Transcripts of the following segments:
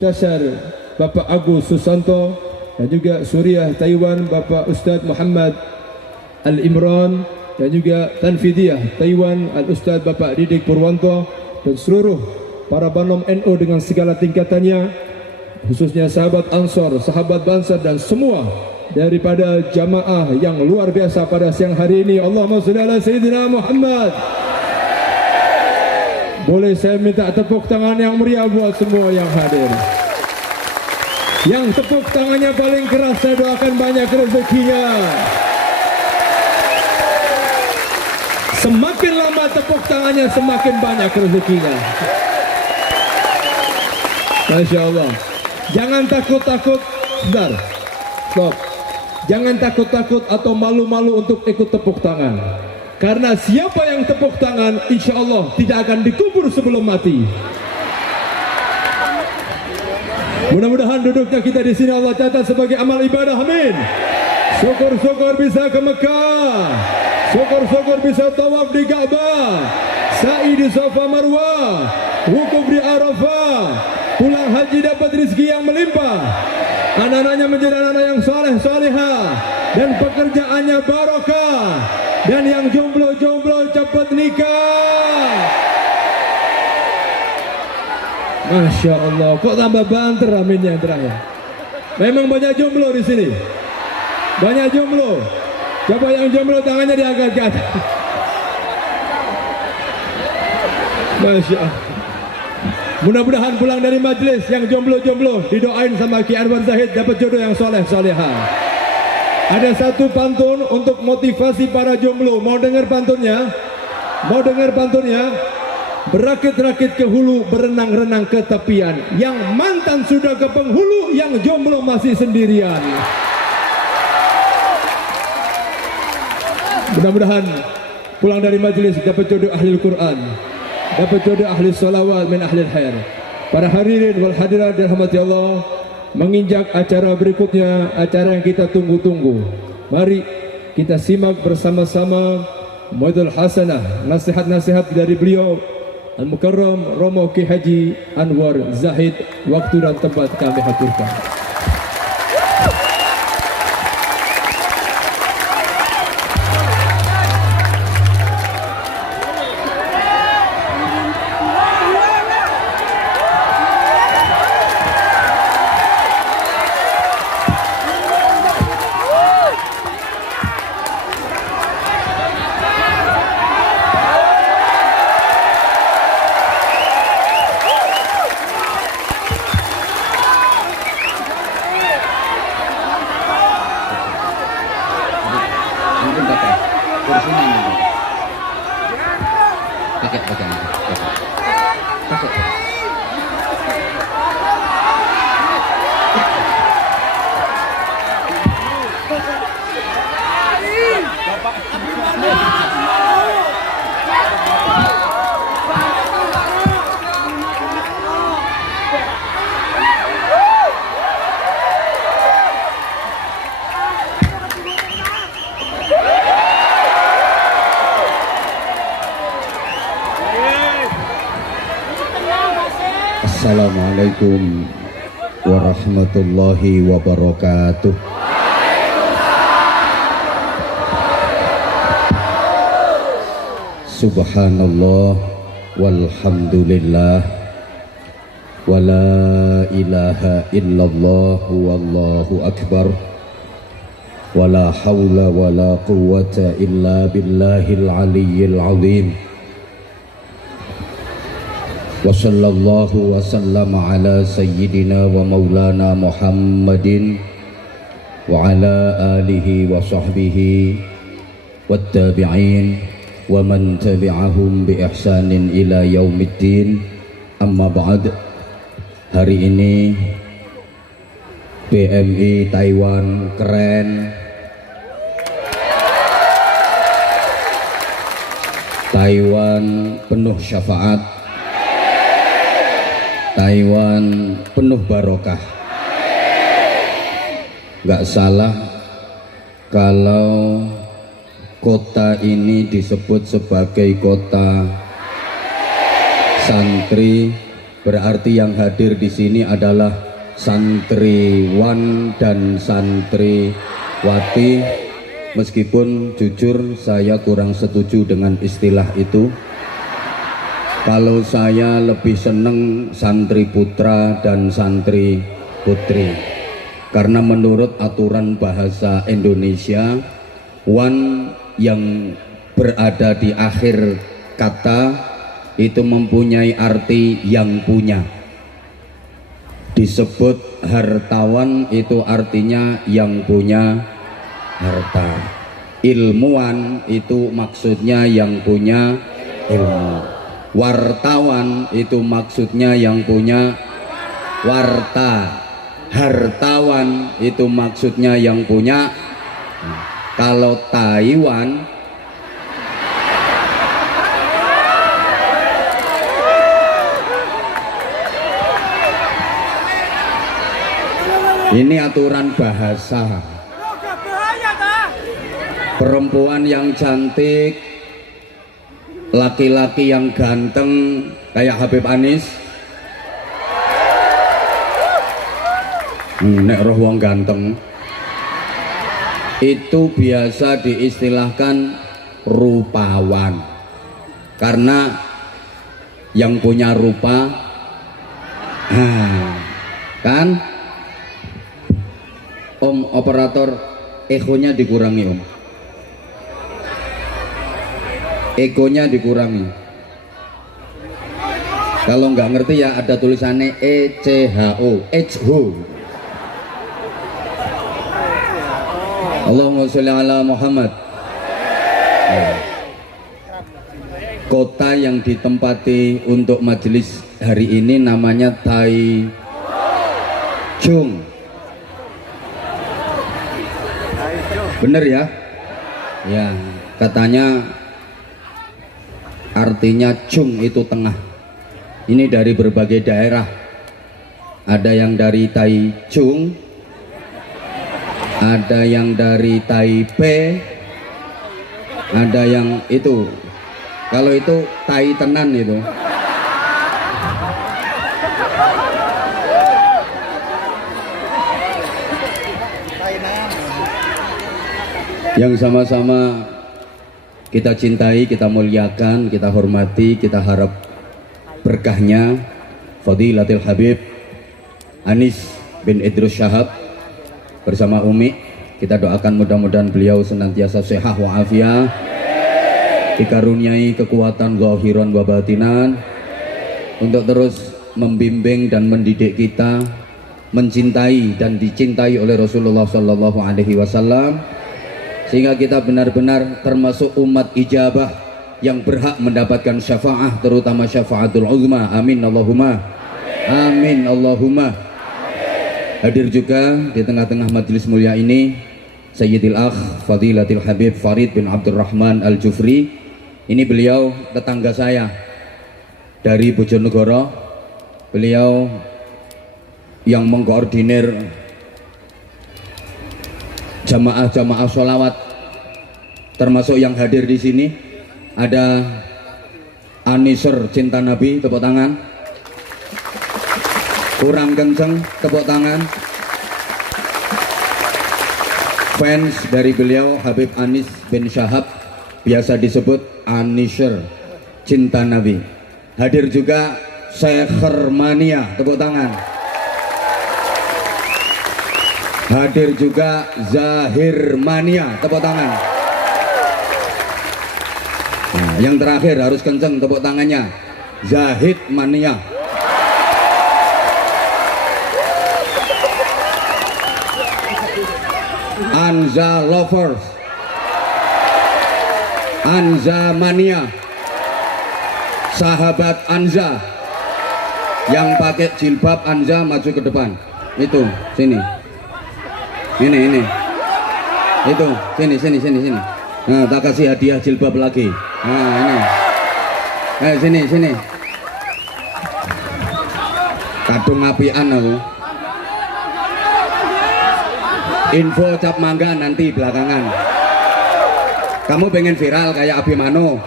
Dasar Bapak Agus Susanto, dan juga Suriah Taiwan Bapak Ustadz Muhammad Al-Imran, dan juga Tanfidiyah Taiwan Al-Ustadz Bapak Didik Purwanto, dan seluruh para Banom NU dengan segala tingkatannya, khususnya sahabat Ansor, sahabat Bansar, dan semua daripada jamaah yang luar biasa pada siang hari ini. Allahumma sholli ala Sayyidina Muhammad. Boleh saya minta tepuk tangan yang meriah buat semua yang hadir. Yang tepuk tangannya paling keras saya doakan banyak rezekinya. Semakin lama tepuk tangannya semakin banyak rezekinya. Masya Allah. Jangan takut-takut. Bentar. Stop. Jangan takut-takut atau malu-malu untuk ikut tepuk tangan. Karena siapa yang tepuk tangan, insya Allah tidak akan dikubur sebelum mati. Mudah-mudahan duduknya kita di sini Allah catat sebagai amal ibadah. Amin. Syukur-syukur bisa ke Mekah. Syukur-syukur bisa tawaf di Ka'bah, sa'i di Safa Marwah, wukuf di Arafah, pulang haji dapat rezeki yang melimpah, anak-anaknya menjadi anak-anak yang soleh solehah, dan pekerjaannya barokah, dan yang jomblo-jomblo cepat nikah. Masya Allah, kok tambah banter aminnya yang terakhir. Memang banyak jomblo di sini, banyak jomblo. Coba yang jomblo tangannya diangkat ke atas. Masya Allah. Mudah-mudahan pulang dari majelis yang jomblo-jomblo didoain sama Ki Anwar Zahid dapat jodoh yang soleh solehah. Ada satu pantun untuk motivasi para jomblo. Mau dengar pantunnya? Mau dengar pantunnya? Berakit-rakit ke hulu, berenang-renang ke tepian. Yang mantan sudah ke penghulu, yang jomblo masih sendirian. Mudah-mudahan pulang dari majelis dapat jodoh ahli Al-Quran, dapat jodoh ahli salawat min ahli al-khair. Para hadirin wal hadirat dirahmati Allah, menginjak acara berikutnya, acara yang kita tunggu-tunggu. Mari kita simak bersama-sama Mau'idul Hasanah, nasihat-nasihat dari beliau Al-Mukarram Romo Ki Haji Anwar Zahid. Waktu dan tempat kami haturkan. Assalamualaikum warahmatullahi wabarakatuh. Subhanallah walhamdulillah wala ilaha illallah wallahu akbar wala hawla wala quwwata illa billahil aliyyil azim. Wa sallallahu wa sallama ala sayyidina wa maulana Muhammadin wa ala alihi wa sahbihi wat tabi'in wa man tabi'ahum bi ihsanin ila yaumiddin. Amma ba'd. Hari ini PMI Taiwan keren. Taiwan penuh syafaat. Taiwan penuh barokah. Gak salah kalau kota ini disebut sebagai kota santri, Berarti yang hadir di sini adalah santriwan dan santriwati. Meskipun jujur saya kurang setuju dengan istilah itu. Kalau saya lebih seneng santri putra dan santri putri, karena menurut aturan bahasa Indonesia, wan yang berada di akhir kata itu mempunyai arti yang punya. Disebut hartawan itu artinya yang punya harta. Ilmuwan itu maksudnya yang punya ilmu. Wartawan itu maksudnya yang punya warta. Hartawan itu maksudnya yang punya. Kalau Taiwan ini aturan bahasa. Perempuan yang cantik, laki-laki yang ganteng kayak Habib Anis, nek roh wong ganteng itu biasa diistilahkan rupawan, karena yang punya rupa, kan Om operator, ekonya dikurangi Om, egonya dikurangi. Kalau nggak ngerti ya ada tulisannya ECHO, ECHO. Allahumma sholli ala Muhammad. Kota yang ditempati untuk majelis hari ini namanya Taichung. Bener ya? Ya, katanya artinya Chung itu tengah. Ini dari berbagai daerah. Ada yang dari Taichung, ada yang dari Taipei, ada yang itu. Kalau itu Tai tenan itu. Yang sama-sama kita cintai, kita muliakan, kita hormati, kita harap berkahnya Fadilatul Habib Anis bin Idrus Syahab bersama Umi. Kita doakan mudah-mudahan beliau senantiasa sehat wa'afiah, dikaruniai kekuatan zahiran wa batinan untuk terus membimbing dan mendidik kita mencintai dan dicintai oleh Rasulullah Sallallahu Alaihi Wasallam, sehingga kita benar-benar termasuk umat ijabah yang berhak mendapatkan syafaat, terutama syafaatul uzma. Amin Allahumma amin Allahumma. Hadir juga di tengah-tengah majelis mulia ini Sayyidil Akh Fadilatul Habib Farid bin Abdurrahman Al-Jufri. Ini beliau tetangga saya dari Bojonegoro. Beliau yang mengkoordinir jamaah-jamaah sholawat, termasuk yang hadir di sini ada Aniser Cinta Nabi, tepuk tangan. Kurang kenceng, tepuk tangan. Fans dari beliau Habib Anis bin Syahab, biasa disebut Aniser Cinta Nabi. Hadir juga Syekher Mania, tepuk tangan. Hadir juga Zahir Mania, tepuk tangan. Nah, yang terakhir harus kenceng tepuk tangannya, Zahid Mania. Anza Lovers, Anza Mania, sahabat Anza yang pakai jilbab Anza maju ke depan. Itu sini. Ini itu sini. Nah, tak kasih hadiah jilbab lagi. Nah, ini sini kadung apian aku. Info cap mangga nanti belakangan. Kamu pengen viral kayak Abimano,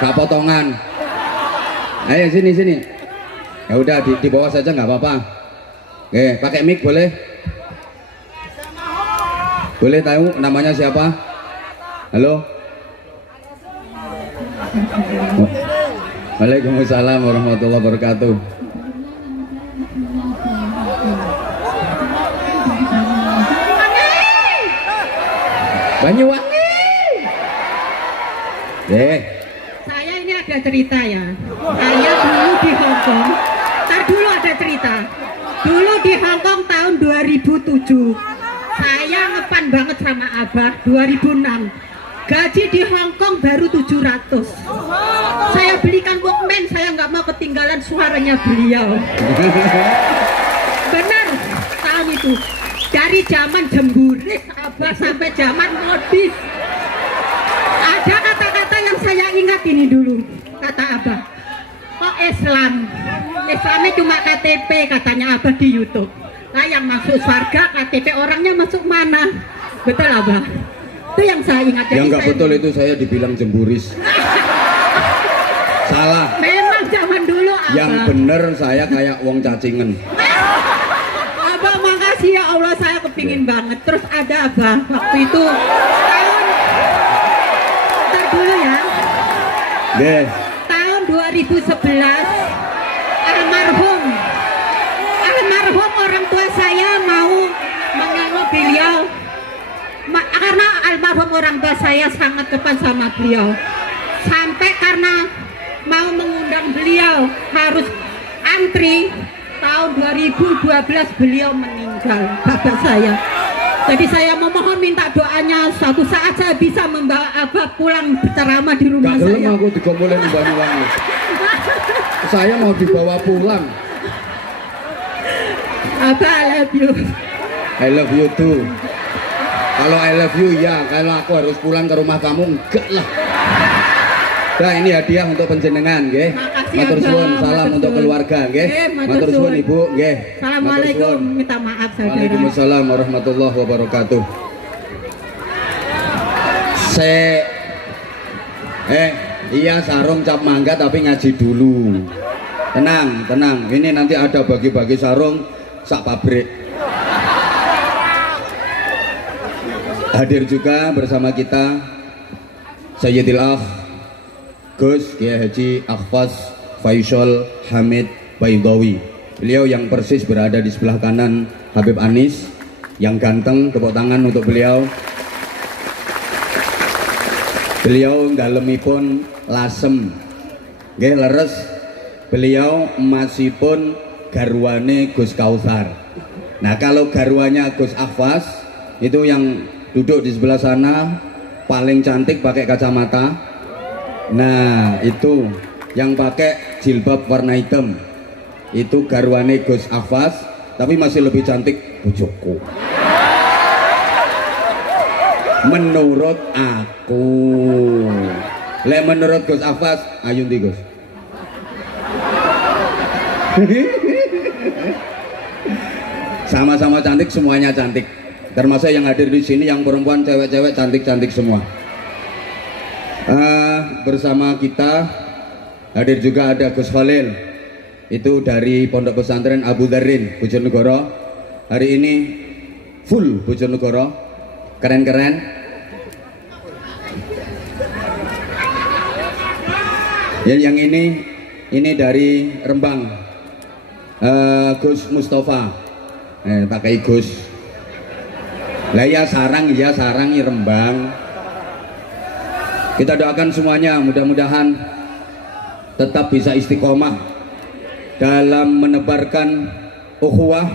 gak potongan. Ayo sini Ya udah di bawah saja nggak apa-apa. Oke, pakai mic boleh? Boleh tahu namanya siapa? Halo? Waalaikumsalam warahmatullahi wabarakatuh. Banyuwangi. Saya ini ada cerita ya. Saya dulu di Hongkong. Dulu ada cerita. Dulu di Hongkong tahun 2007. Saya ngepan banget sama Abah 2006. Gaji di Hongkong baru 700. Saya belikan Walkman, saya nggak mau ketinggalan suaranya beliau. Benar, tahun itu. Dari zaman jemburis Abah sampai zaman modis. Ada kata-kata yang saya ingat ini dulu, kata Abah. Kok Islam? Islamnya cuma KTP katanya Abah di YouTube. Nah yang masuk surga KTP orangnya masuk mana? Betul Abah? Itu yang saya ingat. Yang nggak betul itu saya dibilang jemburis. Salah. Memang zaman dulu Abah. Yang bener saya kayak wong cacingan. Abah makasih ya Allah, saya kepingin banget. Terus ada Abah waktu itu tahun ntar dulu ya. Tahun 2011 almarhum orang tua saya mau menengok beliau karena almarhum orang tua saya sangat kepan sama beliau, sampai karena mau mengundang beliau harus antri. Tahun 2012 beliau meninggal, bapak saya. Jadi saya memohon minta doanya, suatu saat saya bisa membawa Abah pulang berceramah di rumah Gak saya. aku digombolin di Banyuwangi. Saya mau dibawa pulang. Abah, I love you. I love you too. Kalau I love you ya, kalau aku harus pulang ke rumah kamu enggak lah. Nah ini hadiah untuk penjenengan, nggih. Makasih, Matur suwun, Abah. salam Matur untuk suwun. keluarga, nggih. Matur suwun Ibu, nggih. Assalamualaikum, minta maaf saudara. Waalaikumsalam warahmatullahi wabarakatuh. Iya sarung cap mangga tapi ngaji dulu. Tenang, tenang. Ini nanti ada bagi-bagi sarung sak pabrik. Hadir juga bersama kita Sayyidil Akh Gus Kiai Haji Akhfaz Faisal Hamid Baidawi. Beliau yang persis berada di sebelah kanan Habib Anis, yang ganteng. Tepuk tangan untuk beliau. Beliau dalemipun lasem, nggih leres. Beliau masipun garwane Gus Kautsar. Nah kalau garwanya Gus Akhfaz itu yang duduk di sebelah sana paling cantik pakai kacamata. Nah itu yang pakai jilbab warna hitam itu garwane Gus Akhfaz, tapi masih lebih cantik bojoku menurut aku. Lek menurut Gus Akhfaz ayo ndi Gus? Sama-sama cantik, semuanya cantik. Termasuk yang hadir di sini yang perempuan, cewek-cewek cantik-cantik semua. Bersama kita hadir juga ada Gus Khalil, itu dari Pondok Pesantren Abu Dharin Bojonegoro. Hari ini full Bojonegoro, keren-keren. Yang ini dari Rembang, Gus Mustafa, pakai Gus. Lah ya sarang ya Rembang. Kita doakan semuanya mudah-mudahan tetap bisa istiqomah dalam menebarkan ukhuwah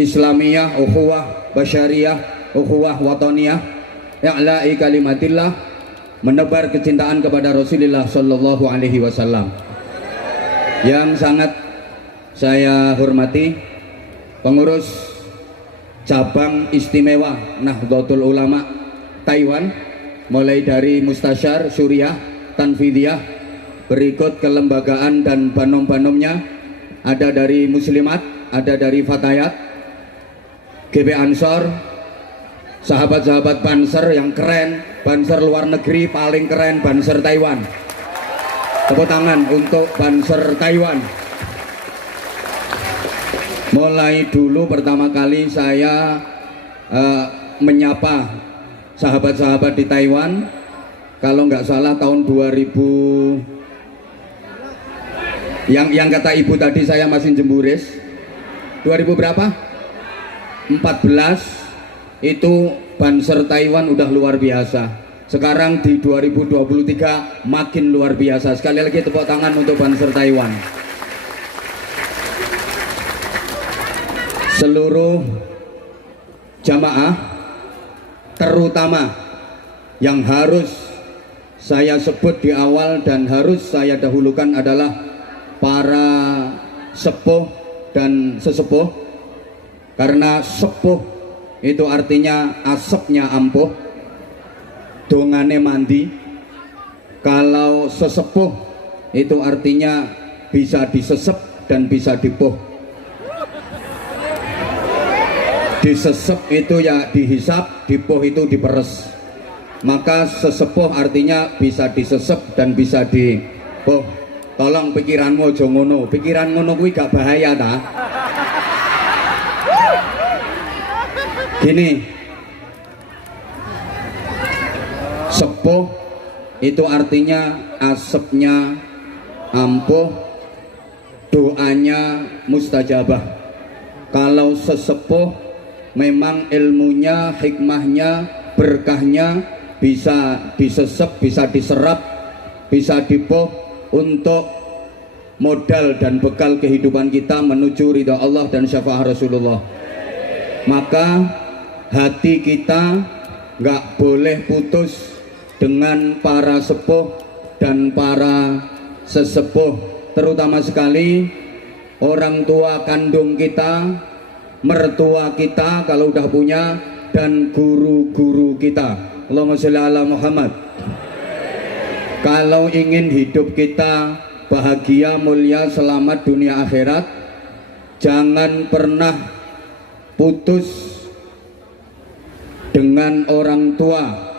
Islamiyah, ukhuwah Basyariyah, ukhuwah Wataniyah, i'la'i kalimatillah, menebar kecintaan kepada Rasulullah Sallallahu Alaihi Wasallam. Yang sangat saya hormati pengurus cabang istimewa Nahdlatul Ulama Taiwan, mulai dari Mustasyar, Suriah, Tanfidiyah, berikut kelembagaan dan banom-banomnya, ada dari Muslimat, ada dari Fatayat, GB Ansor, sahabat-sahabat Banser yang keren, Banser luar negeri paling keren, Banser Taiwan. Tepuk tangan untuk Banser Taiwan. mulai dulu pertama kali saya menyapa sahabat-sahabat di Taiwan, kalau nggak salah tahun 2000, yang kata ibu tadi saya masih jemburis, 2000 berapa? 14 itu Banser Taiwan udah luar biasa. Sekarang di 2023 makin luar biasa. Sekali lagi tepuk tangan untuk Banser Taiwan. Seluruh jamaah, terutama yang harus saya sebut di awal dan harus saya dahulukan adalah para sepuh dan sesepuh, karena sepuh itu artinya asapnya ampuh, dongane mandi. Kalau sesepuh itu artinya bisa disesep dan bisa dipuh. Disesep itu ya dihisap, dipuh itu diperes. Maka sesepuh artinya bisa disesep dan bisa dipuh. Tolong pikiranmu aja ngono. Pikiran ngono kuwi gak bahaya ta? Gini, sepuh itu artinya asapnya ampuh, doanya mustajabah. Kalau sesepuh memang ilmunya, hikmahnya, berkahnya bisa disesep, bisa diserap, bisa dipuh untuk modal dan bekal kehidupan kita menuju ridha Allah dan syafaat Rasulullah. Maka hati kita nggak boleh putus dengan para sepuh dan para sesepuh, terutama sekali orang tua kandung kita, mertua kita kalau udah punya, dan guru-guru kita. Allahumma sholli ala Muhammad. Kalau ingin hidup kita bahagia, mulia, selamat dunia akhirat, jangan pernah putus dengan orang tua.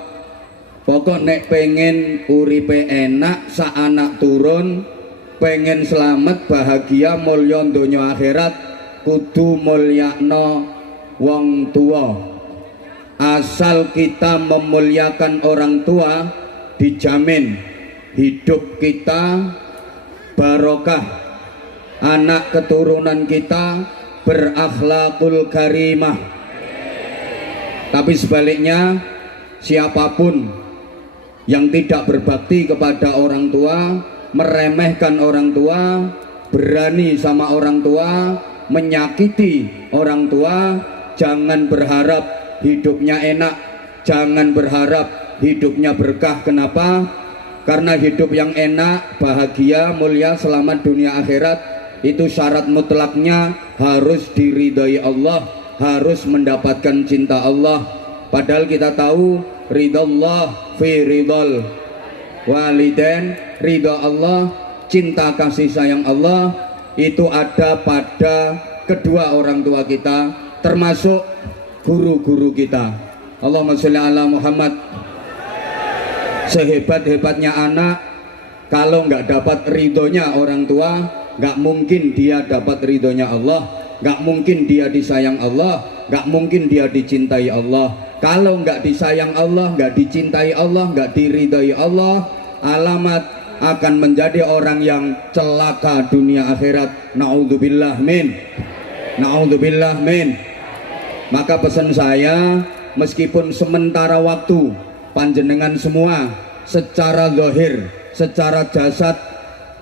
Pokok nek pengen uripe enak, sa anak turun, pengen selamat, bahagia, mulya donya akhirat, kudu mulyakno wong tua. Asal kita memuliakan orang tua, dijamin hidup kita barokah, anak keturunan kita berakhlakul karimah. Tapi sebaliknya, siapapun yang tidak berbakti kepada orang tua, meremehkan orang tua, berani sama orang tua, menyakiti orang tua, jangan berharap hidupnya enak, jangan berharap hidupnya berkah. Kenapa? Karena hidup yang enak, bahagia, mulia, selamat dunia akhirat, itu syarat mutlaknya harus diridhai Allah, harus mendapatkan cinta Allah. Padahal kita tahu ridallah fi ridal walidain, ridha Allah, cinta kasih sayang Allah itu ada pada kedua orang tua kita, termasuk guru-guru kita. Allahumma sholli ala Muhammad. Sehebat-hebatnya anak, kalau nggak dapat ridhonya orang tua, nggak mungkin dia dapat ridhonya Allah, nggak mungkin dia disayang Allah, nggak mungkin dia dicintai Allah. Kalau nggak disayang Allah, nggak dicintai Allah, nggak diridhai Allah, alamat akan menjadi orang yang celaka dunia akhirat. Naudzubillah min, naudzubillah min. Maka pesan saya, meskipun sementara waktu panjenengan semua secara zahir, secara jasad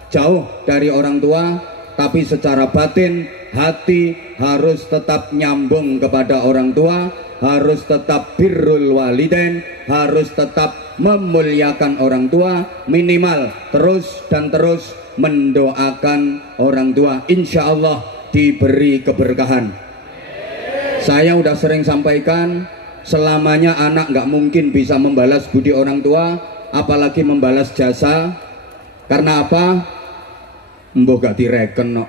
jauh dari orang tua, tapi secara batin hati harus tetap nyambung kepada orang tua, harus tetap birrul walidain, harus tetap memuliakan orang tua, minimal terus dan terus mendoakan orang tua, insya Allah diberi keberkahan. Saya udah sering sampaikan, selamanya anak nggak mungkin bisa membalas budi orang tua, apalagi membalas jasa. Karena apa? Mbah gak direken no.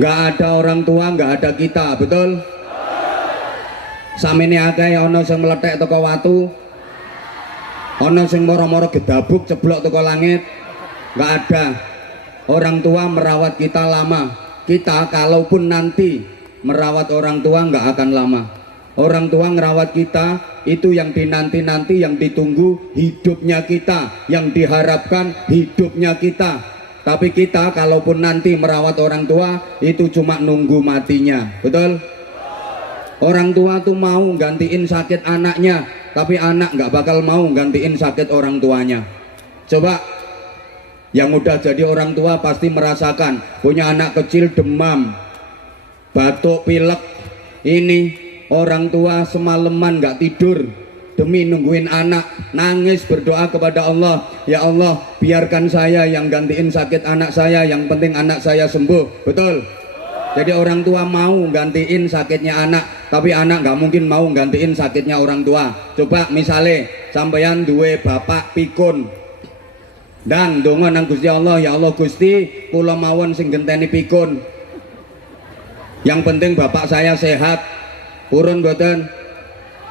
Nggak ada orang tua, nggak ada kita, betul? Samene akeh ana sing meletek teko watu, ana sing moro-moro gedabuk ceblok teko langit. Nggak ada. Orang tua merawat kita lama, kita kalaupun nanti merawat orang tua nggak akan lama. Orang tua ngerawat kita itu yang dinanti-nanti, yang ditunggu hidupnya kita, yang diharapkan hidupnya kita. Tapi kita kalaupun nanti merawat orang tua itu cuma nunggu matinya, betul? Orang tua tuh mau gantiin sakit anaknya, tapi anak nggak bakal mau gantiin sakit orang tuanya. Coba yang udah jadi orang tua pasti merasakan, punya anak kecil demam, batuk, pilek, ini orang tua semalaman nggak tidur demi nungguin anak, nangis berdoa kepada Allah, ya Allah biarkan saya yang gantiin sakit anak saya, yang penting anak saya sembuh, betul? Jadi orang tua mau gantiin sakitnya anak, tapi anak nggak mungkin mau gantiin sakitnya orang tua. Coba misalnya sampeyan duwe bapak pikun, dan donga nang Gusti Allah, ya Allah Gusti kula mawon sing genteni pikun, yang penting bapak saya sehat. Purun boten?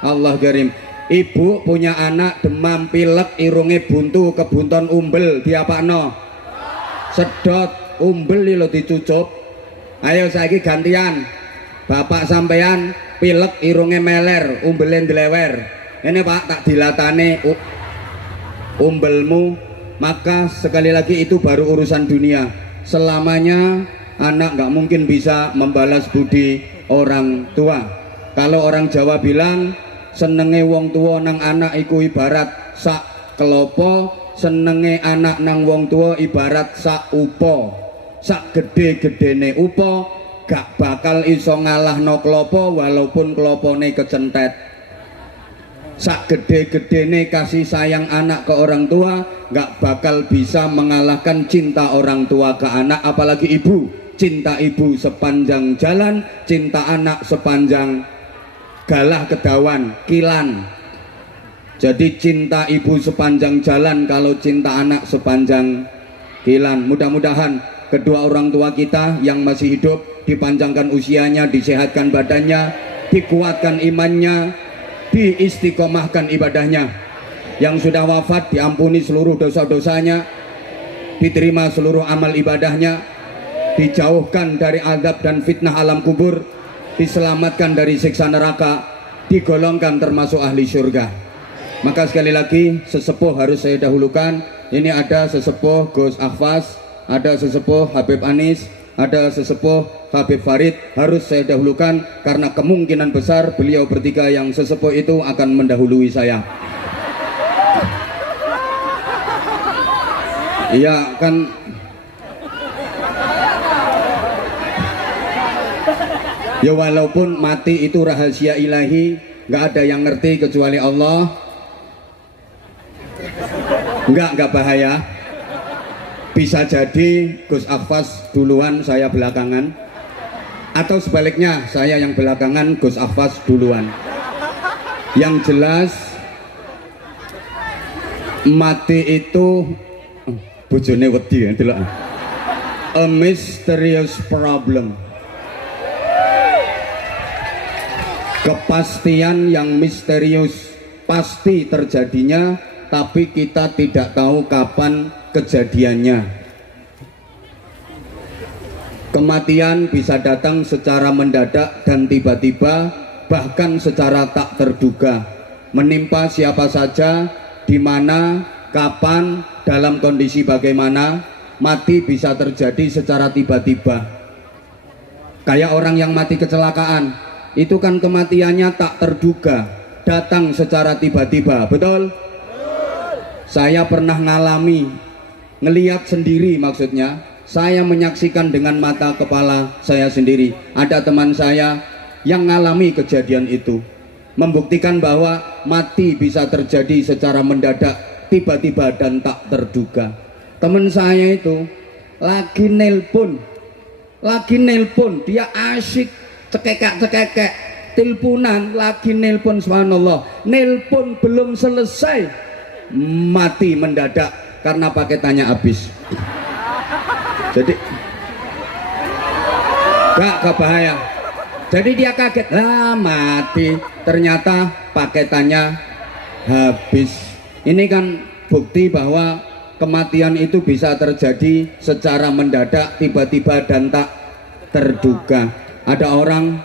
Allah karim. Ibu punya anak demam, pilek, irunge buntu, kebunton umbel, diapakno? Sedot, umbel lho dicucup. Ayo saiki gantian. Bapak sampean pilek, irunge meler, umbele ndlewer. Ini Pak tak dilatane umbelmu, maka sekali lagi itu baru urusan dunia. Selamanya anak nggak mungkin bisa membalas budi orang tua. Kalau orang Jawa bilang senenge wong tua nang anak iku ibarat sak kelopo, senenge anak nang wong tua ibarat sak upo. Sak gede-gedene upo gak bakal iso ngalahno kelopo walaupun kelopone kecentet. Sak gede-gedene kasih sayang anak ke orang tua gak bakal bisa mengalahkan cinta orang tua ke anak, apalagi ibu. Cinta ibu sepanjang jalan, cinta anak sepanjang galah kedawan, kilan. Jadi cinta ibu sepanjang jalan, kalau cinta anak sepanjang kilan. Mudah-mudahan kedua orang tua kita yang masih hidup dipanjangkan usianya, disehatkan badannya, dikuatkan imannya, diistiqomahkan ibadahnya. Yang sudah wafat diampuni seluruh dosa-dosanya, diterima seluruh amal ibadahnya, dijauhkan dari azab dan fitnah alam kubur, diselamatkan dari siksa neraka, digolongkan termasuk ahli surga. Maka sekali lagi sesepuh harus saya dahulukan. Ini ada sesepuh Gus Ahfaz, ada sesepuh Habib Anis, ada sesepuh Habib Farid, harus saya dahulukan karena kemungkinan besar beliau bertiga yang sesepuh itu akan mendahului saya. Iya kan, ya walaupun mati itu rahasia ilahi, nggak ada yang ngerti kecuali Allah. Nggak bahaya. Bisa jadi Gus Ahfaz duluan, saya belakangan, atau sebaliknya saya yang belakangan, Gus Ahfaz duluan. Yang jelas mati itu bojone wedi, delok. A mysterious problem. Kepastian yang misterius, pasti terjadinya, tapi kita tidak tahu kapan kejadiannya. Kematian bisa datang secara mendadak dan tiba-tiba, bahkan secara tak terduga, menimpa siapa saja, di mana, kapan, dalam kondisi bagaimana. Mati bisa terjadi secara tiba-tiba. Kayak orang yang mati kecelakaan, itu kan kematiannya tak terduga, datang secara tiba-tiba, betul? Saya pernah ngalami, ngelihat sendiri maksudnya, saya menyaksikan dengan mata kepala saya sendiri. Ada teman saya yang ngalami kejadian itu, membuktikan bahwa mati bisa terjadi secara mendadak, tiba-tiba dan tak terduga. Teman saya itu lagi nelpon, dia asyik cekekek teleponan, lagi nelpon, subhanallah, nelpon belum selesai mati mendadak karena paketannya habis. Jadi gak bahaya. Jadi dia kaget, mati, ternyata paketannya habis. Ini kan bukti bahwa kematian itu bisa terjadi secara mendadak, tiba-tiba dan tak terduga. Ada orang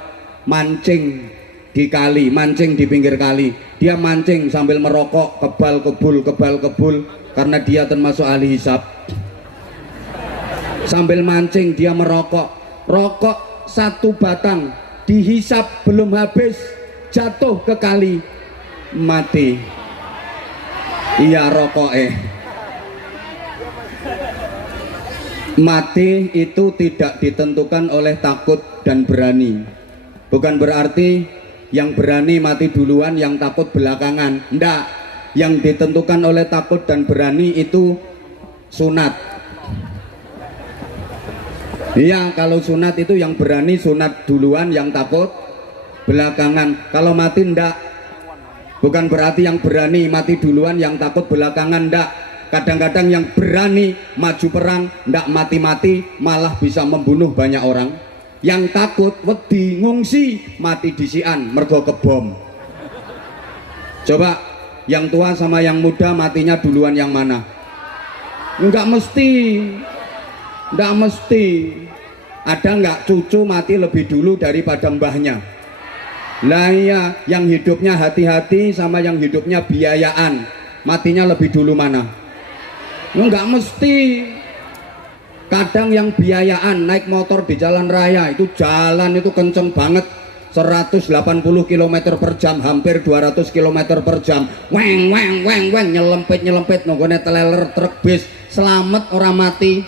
mancing di kali, mancing di pinggir kali. Dia mancing sambil merokok, kebal kebul, karena dia termasuk ahli hisab. Sambil mancing dia merokok, rokok satu batang dihisap belum habis, jatuh ke kali, mati. Iya rokok mati itu tidak ditentukan oleh takut dan berani. Bukan berarti yang berani mati duluan, yang takut belakangan. Enggak, yang ditentukan oleh takut dan berani itu sunat. Iya, kalau sunat itu yang berani sunat duluan, yang takut belakangan. Kalau mati enggak, bukan berarti yang berani mati duluan, yang takut belakangan, enggak. Kadang-kadang yang berani maju perang enggak mati-mati, malah bisa membunuh banyak orang. Yang takut wedi ngungsi, mati disian mergo kebom. Coba yang tua sama yang muda matinya duluan yang mana? Enggak mesti. Enggak mesti. Ada enggak cucu mati lebih dulu daripada mbahnya? Lah iya, yang hidupnya hati-hati sama yang hidupnya biayaan, matinya lebih dulu mana? Enggak mesti. Kadang yang biayaan naik motor di jalan raya, itu jalan itu kenceng banget, 180 km per jam, hampir 200 km per jam, weng nyelempet nonggone teleler truk bis, selamat orang mati.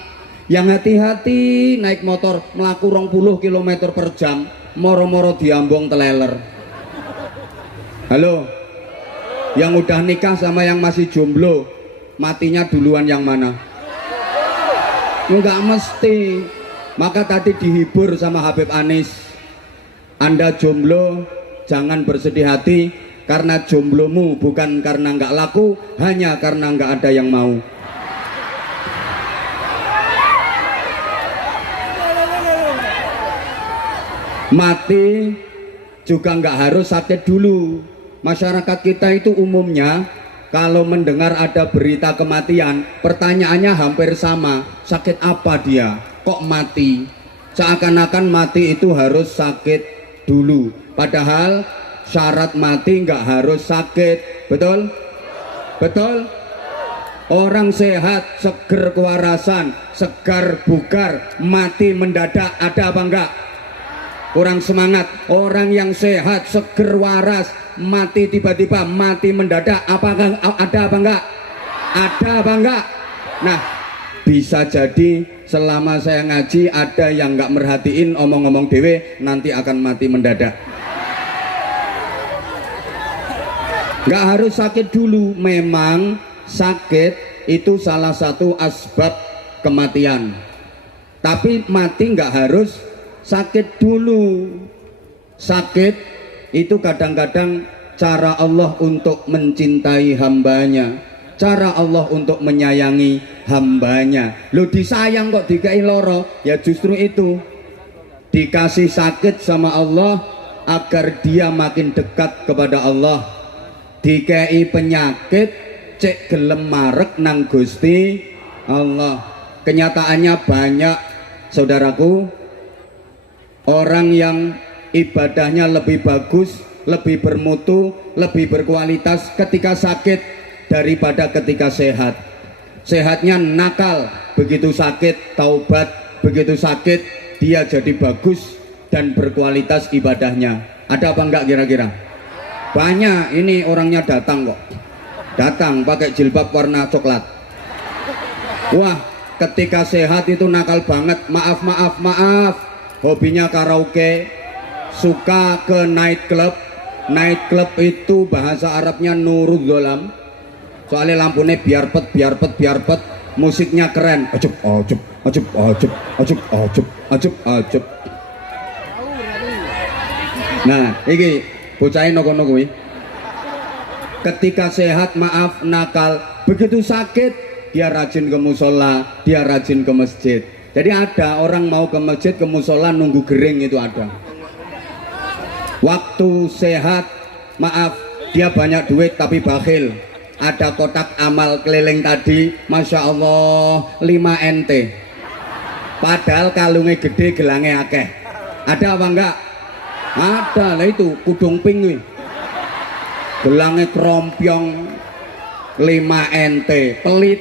Yang hati-hati naik motor melaku 20 km per jam, moro-moro diambong teleler. Halo, yang udah nikah sama yang masih jomblo, matinya duluan yang mana? Enggak mesti. Maka tadi dihibur sama Habib Anis, Anda jomblo jangan bersedih hati, karena jomblomu bukan karena enggak laku, hanya karena enggak ada yang mau. Mati juga nggak harus sakit dulu. Masyarakat kita itu umumnya kalau mendengar ada berita kematian, pertanyaannya hampir sama, sakit apa dia, kok mati? Seakan-akan mati itu harus sakit dulu, padahal syarat mati nggak harus sakit. Betul? Betul? Orang sehat, seger kewarasan, segar bugar, mati mendadak, ada apa enggak? Kurang semangat. Orang yang sehat, seger waras, mati tiba-tiba, mati mendadak, apakah ada apa enggak? Ada apa enggak? Nah, bisa jadi selama saya ngaji ada yang enggak merhatiin omong-omong dewe, nanti akan mati mendadak. Enggak harus sakit dulu. Memang sakit itu salah satu asbab kematian, tapi mati enggak harus sakit dulu. Sakit itu kadang-kadang cara Allah untuk mencintai hambanya, cara Allah untuk menyayangi hambanya. Lo disayang kok dikai loro, ya justru itu dikasih sakit sama Allah agar dia makin dekat kepada Allah. Dikai penyakit cek gelem marek nang Gusti Allah. Kenyataannya banyak, saudaraku, orang yang ibadahnya lebih bagus, lebih bermutu, lebih berkualitas ketika sakit daripada ketika sehat. Sehatnya nakal, begitu sakit taubat, begitu sakit dia jadi bagus dan berkualitas ibadahnya. Ada apa enggak kira-kira? Banyak. Ini orangnya datang kok, datang pakai jilbab warna coklat. Wah, ketika sehat itu nakal banget, maaf, hobinya karaoke, suka ke night club. Night club itu bahasa Arabnya nurul dolam, soalnya lampunya biarpet, musiknya keren, acup. Nah, iki bocahin nokono kuwi. Ketika sehat maaf nakal, begitu sakit dia rajin ke musola, dia rajin ke masjid. Jadi ada orang mau ke masjid, ke musola nunggu gering, itu ada. Waktu sehat maaf dia banyak duit tapi bakhil. Ada kotak amal keliling tadi, Masya Allah 5 NT. Padahal kalungnya gede, gelangnya akeh. Ada apa enggak? Ada lah, itu kudung pink nih. Gelangnya kerompyong 5 NT, pelit.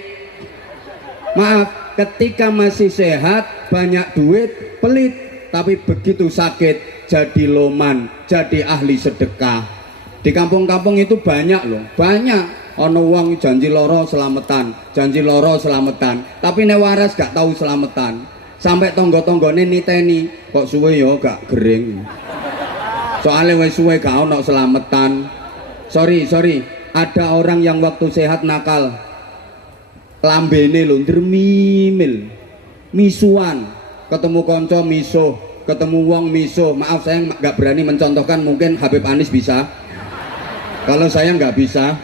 Maaf, ketika masih sehat banyak duit pelit, tapi begitu sakit jadi loman, jadi ahli sedekah. Di kampung-kampung itu banyak loh, banyak. Ono wong janji loro selamatan, janji loro selamatan, tapi nek waras gak tahu selamatan. Sampai tonggo-tonggone niteni, kok suwe ya gak gering. Soalnya wis suwe gak ono selamatan. Sorry, ada orang yang waktu sehat nakal, lambene lho ndremimil, misuan, ketemu konco misuh, ketemu wong misuh. Maaf saya nggak berani mencontohkan, mungkin Habib Anis bisa, kalau saya nggak bisa.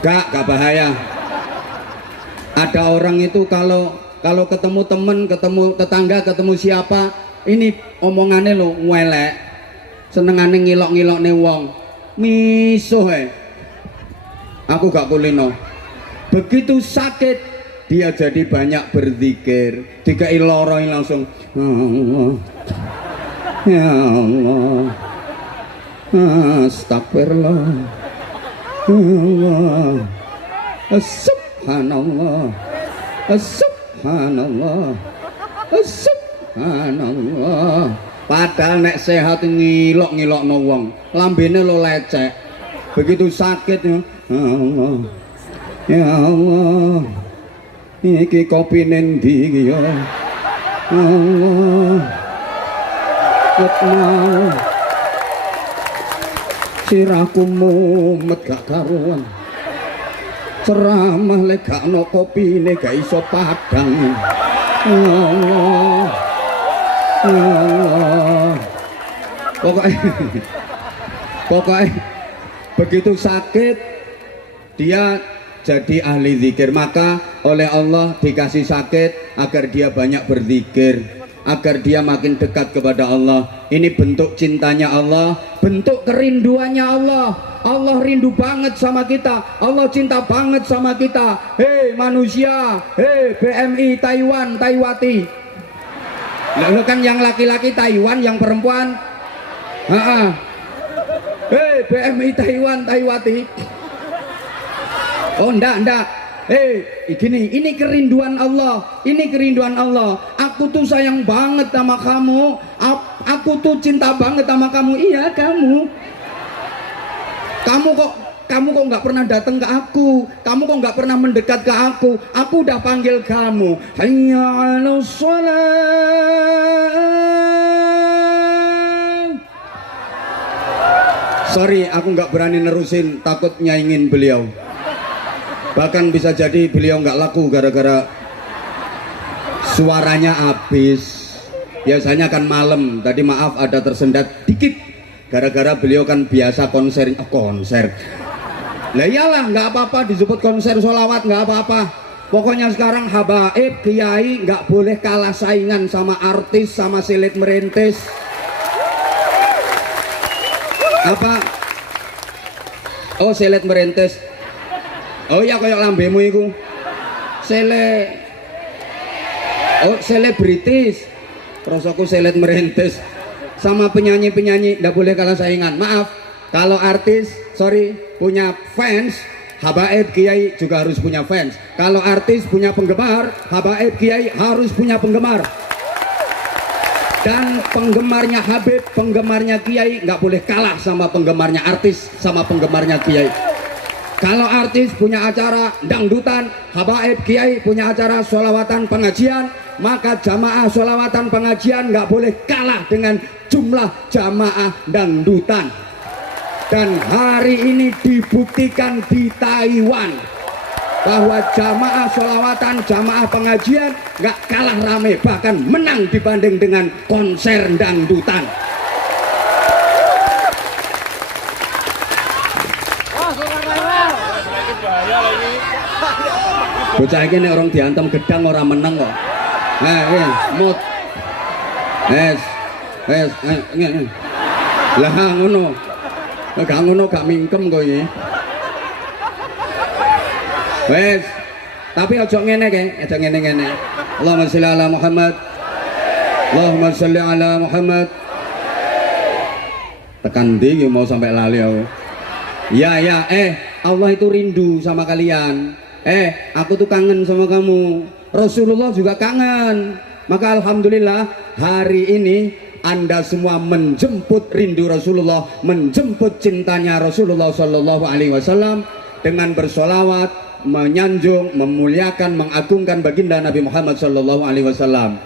Gak bahaya. Ada orang itu kalau ketemu temen, ketemu tetangga, ketemu siapa, ini omongannya lo welek, senengane ngilok-ngilok nih wong, misuh aku gak kulino. Begitu sakit dia jadi banyak berzikir, dikai loro langsung ya Allah, astagfirullah, Allah, subhanallah, subhanallah, subhanallah. Padahal nek sehat ngilok-ngilok no wong, lambene lo lecek. Begitu sakit ya Allah, ya Allah, iki kopi nendi ya Allah, ketemu sirahku mumet gak karuan, ceramah lek gak ono kopine gak iso padang. Allah, Allah, pokoknya begitu sakit dia jadi ahli zikir. Maka oleh Allah dikasih sakit agar dia banyak berzikir, agar dia makin dekat kepada Allah. Ini bentuk cintanya Allah, bentuk kerinduannya Allah. Allah rindu banget sama kita, Allah cinta banget sama kita. Hei manusia, hei BMI Taiwan, Taiwati. Lalu kan yang laki-laki Taiwan, yang perempuan hei BMI Taiwan, Taiwati. Oh enggak. Ini kerinduan Allah, ini kerinduan Allah. Aku tuh sayang banget sama kamu, aku tuh cinta banget sama kamu. Iya kamu kok nggak pernah datang ke aku, kamu kok nggak pernah mendekat ke aku udah panggil kamu. Hayya 'alas shalah. Sorry, aku nggak berani nerusin, takut nyaingin beliau. Bahkan bisa jadi beliau nggak laku gara-gara suaranya habis. Biasanya kan malam, tadi maaf ada tersendat dikit gara-gara beliau kan biasa konser. Lah iyalah, nggak apa-apa disebut konser sholawat, nggak apa-apa. Pokoknya sekarang habaib kiai nggak boleh kalah saingan sama artis, sama silet merintis. Apa? Oh silet merintis. Oh iya kayak lambemu iku. Selebritis. Rasaku selet merintis. Sama penyanyi-penyanyi nggak boleh kalah saingan. Maaf, kalau artis, sorry, punya fans, habaib kiai juga harus punya fans. Kalau artis punya penggemar, habaib kiai harus punya penggemar. Dan penggemarnya Habib, penggemarnya kiai nggak boleh kalah sama penggemarnya artis, sama penggemarnya kiai. Kalau artis punya acara dangdutan, habaib kiai punya acara sholawatan pengajian, maka jamaah sholawatan pengajian nggak boleh kalah dengan jumlah jamaah dangdutan. Dan hari ini dibuktikan di Taiwan bahwa jamaah sholawatan, jamaah pengajian nggak kalah rame, bahkan menang dibanding dengan konser dangdutan. Bocah iki nek orang diantem gedang ora meneng kok. Mut. Ngene. Lah ngono. Gak ngono gak mingkem kok iki. Wes. Tapi aja ngene kae, aja ngene-ngene. Allahumma sholli ala Muhammad. Allahumma sholli ala Muhammad. Tekan ndi mau sampai lali aku. Ya, Allah itu rindu sama kalian. Aku tuh kangen sama kamu. Rasulullah juga kangen. Maka alhamdulillah hari ini Anda semua menjemput rindu Rasulullah, menjemput cintanya Rasulullah Sallallahu Alaihi Wasallam dengan bersolawat, menyanjung, memuliakan, mengagungkan baginda Nabi Muhammad Sallallahu Alaihi Wasallam.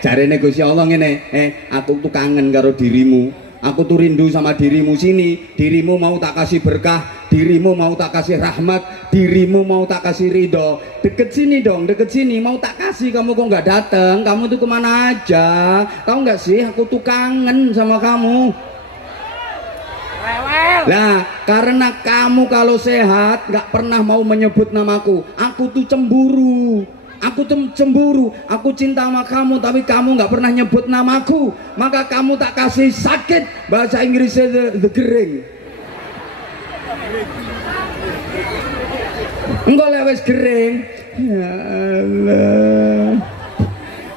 Jarene Gusti Allah ngene, aku tuh kangen karo dirimu. Aku tuh rindu sama dirimu sini. Dirimu mau tak kasih berkah, dirimu mau tak kasih rahmat, dirimu mau tak kasih ridho. Deket sini dong, deket sini. Mau tak kasih, kamu kok nggak datang? Kamu tuh kemana aja? Tahu nggak sih? Aku tuh kangen sama kamu. Nah, karena kamu kalau sehat nggak pernah mau menyebut namaku. Aku tuh cemburu. Aku tuh cemburu, aku cinta sama kamu, tapi kamu nggak pernah nyebut namaku, maka kamu tak kasih sakit. Bahasa Inggrisnya the gering. Enggak lewes gering. Ya Allah,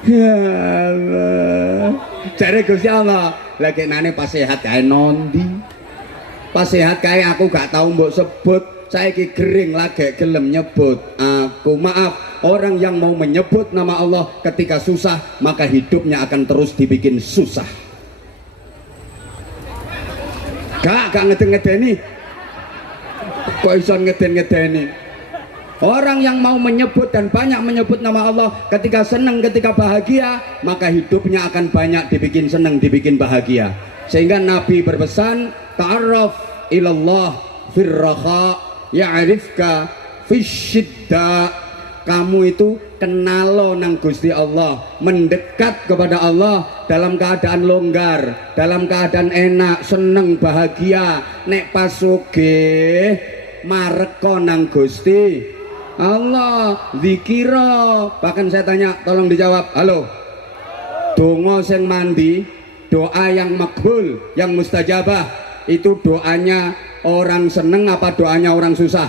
ya Allah. Cari Gusti Allah, lagi nane pas sehat kayak nondi, pas sehat kayak aku gak tahu mbok sebut. Saya ki gering lagi gelem nyebut aku. Maaf, orang yang mau menyebut nama Allah ketika susah, maka hidupnya akan terus dibikin susah. Gak ngeden-ngedeni. Kok iso ngeden-ngedeni? Orang yang mau menyebut dan banyak menyebut nama Allah ketika senang, ketika bahagia, maka hidupnya akan banyak dibikin senang, dibikin bahagia. Sehingga Nabi berpesan, ta'arraf ilallah firraha ya'rifka fisyidda. Kamu itu kenalo nang Gusti Allah, mendekat kepada Allah dalam keadaan longgar, dalam keadaan enak, seneng, bahagia. Nek pasuge mareko nang Gusti Allah, zikira. Bahkan saya tanya, tolong dijawab. Halo, donga sing mandi, doa yang makbul, yang mustajabah, itu doanya orang seneng apa doanya orang susah?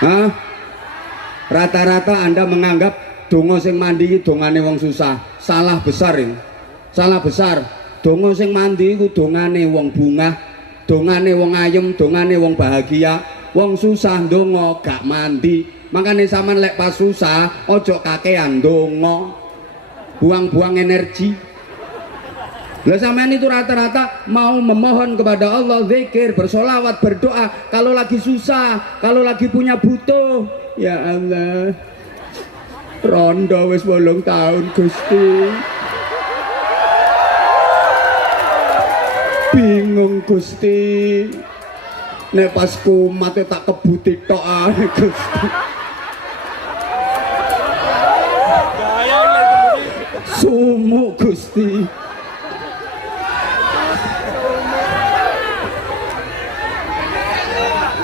Hah? Rata-rata Anda menganggap donga sing mandi dongane wong susah. Salah besar ini. Salah besar. Donga sing mandi iku dongane wong bungah, dongane wong ayem, dongane wong bahagia. Wong susah ndonga gak mandi. Makanya sampean lek pas susah ojo kakean ndonga. Buang-buang energi. Lah sampean itu rata-rata mau memohon kepada Allah, zikir, bersolawat, berdoa kalau lagi susah, kalau lagi punya butuh. Ya Allah, rondo wis 8 tahun Gusti, bingung Gusti, nek pas kumat tak kebuti tok ae Gusti. Sumuk Gusti.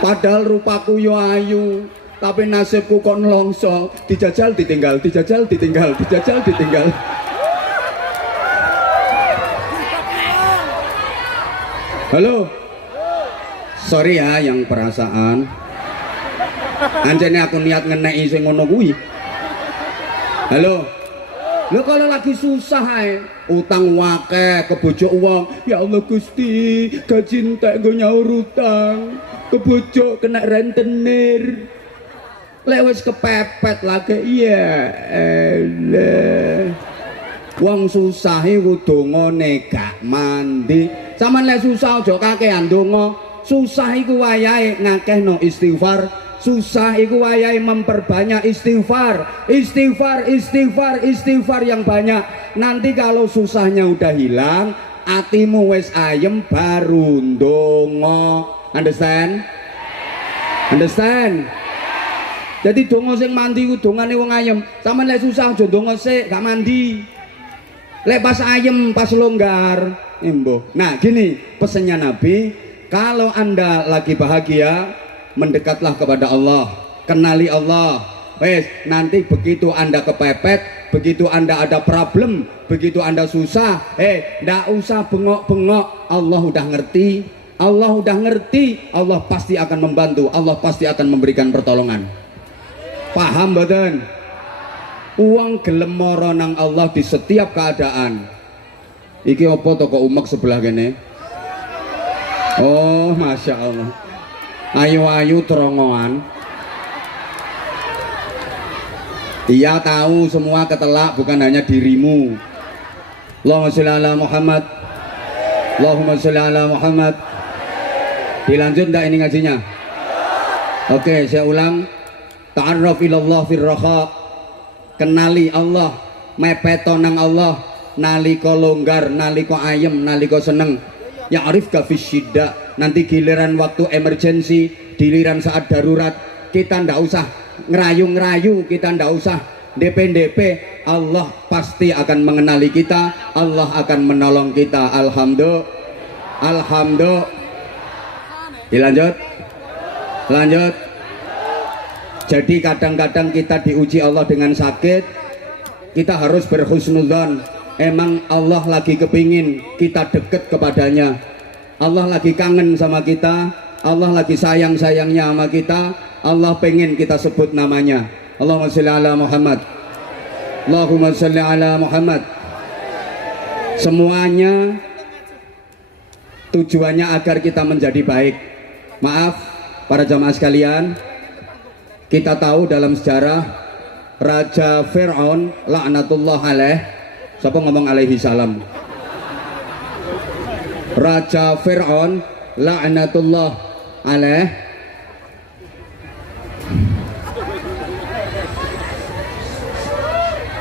Padahal rupaku yo ayu, tapi nasibku kok nelongso. Dijajal ditinggal, dijajal ditinggal, dijajal ditinggal. Halo, sorry ya yang perasaan. Anjene aku niat ngeneki sing ngono kuwi. Halo, lo kalau lagi susah utang wake, kebojok uang, ya Allah Gusti, gaji entek gue nyaur utang, kebojok kena rentenir, lewes kepepet lagi, ya Allah. Wong susah iku dongane gak mandi. Sampeyan lek susah aja kakean donga. Susah iku wayahe ngakehno istighfar. Susah iku wayahe memperbanyak istighfar. Istighfar, istighfar, istighfar yang banyak. Nanti kalau susahnya udah hilang, atimu wis ayem baru ndonga. Understand? Understand? Jadi donga sing mandi ku dongane wong ayem. Sampeyan lek susah aja donga sik, gak mandi. Lek pas ayem, pas longgar, embo. Nah gini pesannya Nabi, kalau Anda lagi bahagia, mendekatlah kepada Allah, kenali Allah. Wes, nanti begitu Anda kepepet, begitu Anda ada problem, begitu Anda susah, ndak usah bengok-bengok. Allah udah ngerti, Allah udah ngerti, Allah pasti akan membantu, Allah pasti akan memberikan pertolongan. Paham badan? Uang gelem mara nang Allah di setiap keadaan. Iki apa toko umek sebelah kene? Oh, masya Allah. Ayu-ayu terongoan. Dia tahu semua ketelak, bukan hanya dirimu. Allahumma sholli ala Muhammad. Allahumma sholli ala Muhammad. Dilanjut enggak ini ngajinya? Oke, saya ulang. Ta'arraf ilallah fir raha. Kenali Allah, mepeto nang Allah, nalika longgar, nalika ayem, nalika seneng. Ya'rifka fis syiddah. Nanti giliran waktu emergency, giliran saat darurat, kita ndak usah ngerayu-ngerayu, kita ndak usah DP-DP. Allah pasti akan mengenali kita, Allah akan menolong kita. Alhamdulillah. Alhamdulillah. Dilanjut. Lanjut. Jadi kadang-kadang kita diuji Allah dengan sakit, kita harus berhusnudzon. Emang Allah lagi kepingin kita deket kepadanya, Allah lagi kangen sama kita, Allah lagi sayang-sayangnya sama kita, Allah pengen kita sebut namanya. Allahumma sholli ala Muhammad. Allahumma sholli ala Muhammad. Semuanya tujuannya agar kita menjadi baik. Maaf para jamaah sekalian, kita tahu dalam sejarah Raja Fir'aun laknatullah alaih. Siapa ngomong alaihi salam? Raja Fir'aun laknatullah alaih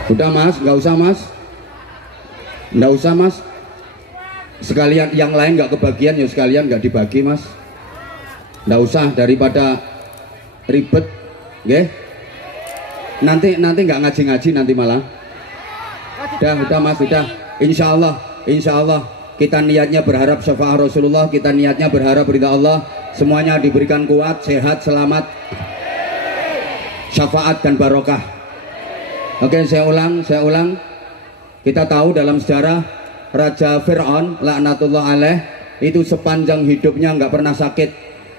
udah mas, nggak usah mas, nggak usah mas, sekalian yang lain nggak kebagian ya sekalian nggak dibagi mas, nggak usah daripada ribet. Oke, nanti nggak ngaji-ngaji nanti malah. Udah mas, udah. Insya Allah kita niatnya berharap syafaat Rasulullah, kita niatnya berharap ridha Allah. Semuanya diberikan kuat, sehat, selamat, syafaat dan barokah. Oke, saya ulang. Kita tahu dalam sejarah Raja Fir'aun laknatullah alaih itu sepanjang hidupnya nggak pernah sakit.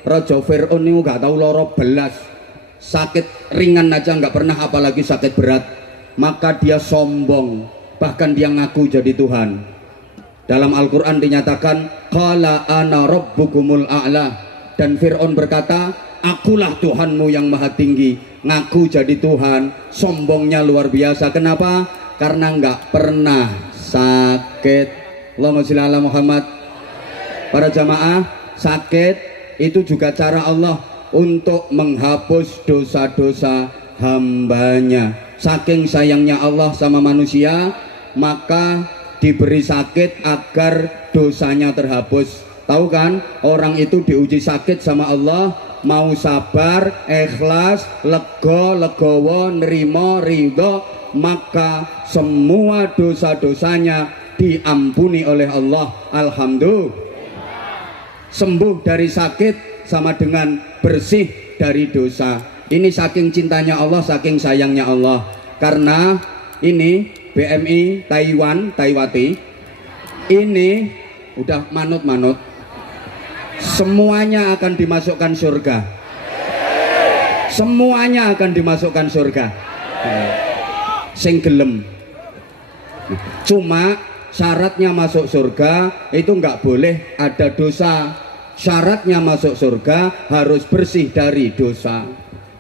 Raja Fir'aun ini nggak tahu loro belas. Sakit ringan aja nggak pernah, apalagi sakit berat. Maka dia sombong, bahkan dia ngaku jadi Tuhan. Dalam Al-Quran dinyatakan qala ana rabbukumul a'la, dan Fir'aun berkata akulah Tuhanmu yang maha tinggi. Ngaku jadi Tuhan, sombongnya luar biasa. Kenapa? Karena nggak pernah sakit. Allahumma sholli ala Muhammad. Para jamaah, sakit itu juga cara Allah untuk menghapus dosa-dosa hambanya. Saking sayangnya Allah sama manusia, maka diberi sakit agar dosanya terhapus. Tahu kan, orang itu diuji sakit sama Allah, mau sabar, ikhlas, legowo, nerimo, ridho, maka semua dosa-dosanya diampuni oleh Allah. Alhamdulillah. Sembuh dari sakit sama dengan bersih dari dosa. Ini saking cintanya Allah, saking sayangnya Allah. Karena ini BMI Taiwati ini udah manut-manut, semuanya akan dimasukkan surga. Semuanya akan dimasukkan surga. Sing gelem. Cuma syaratnya masuk surga itu nggak boleh ada dosa. Syaratnya masuk surga harus bersih dari dosa.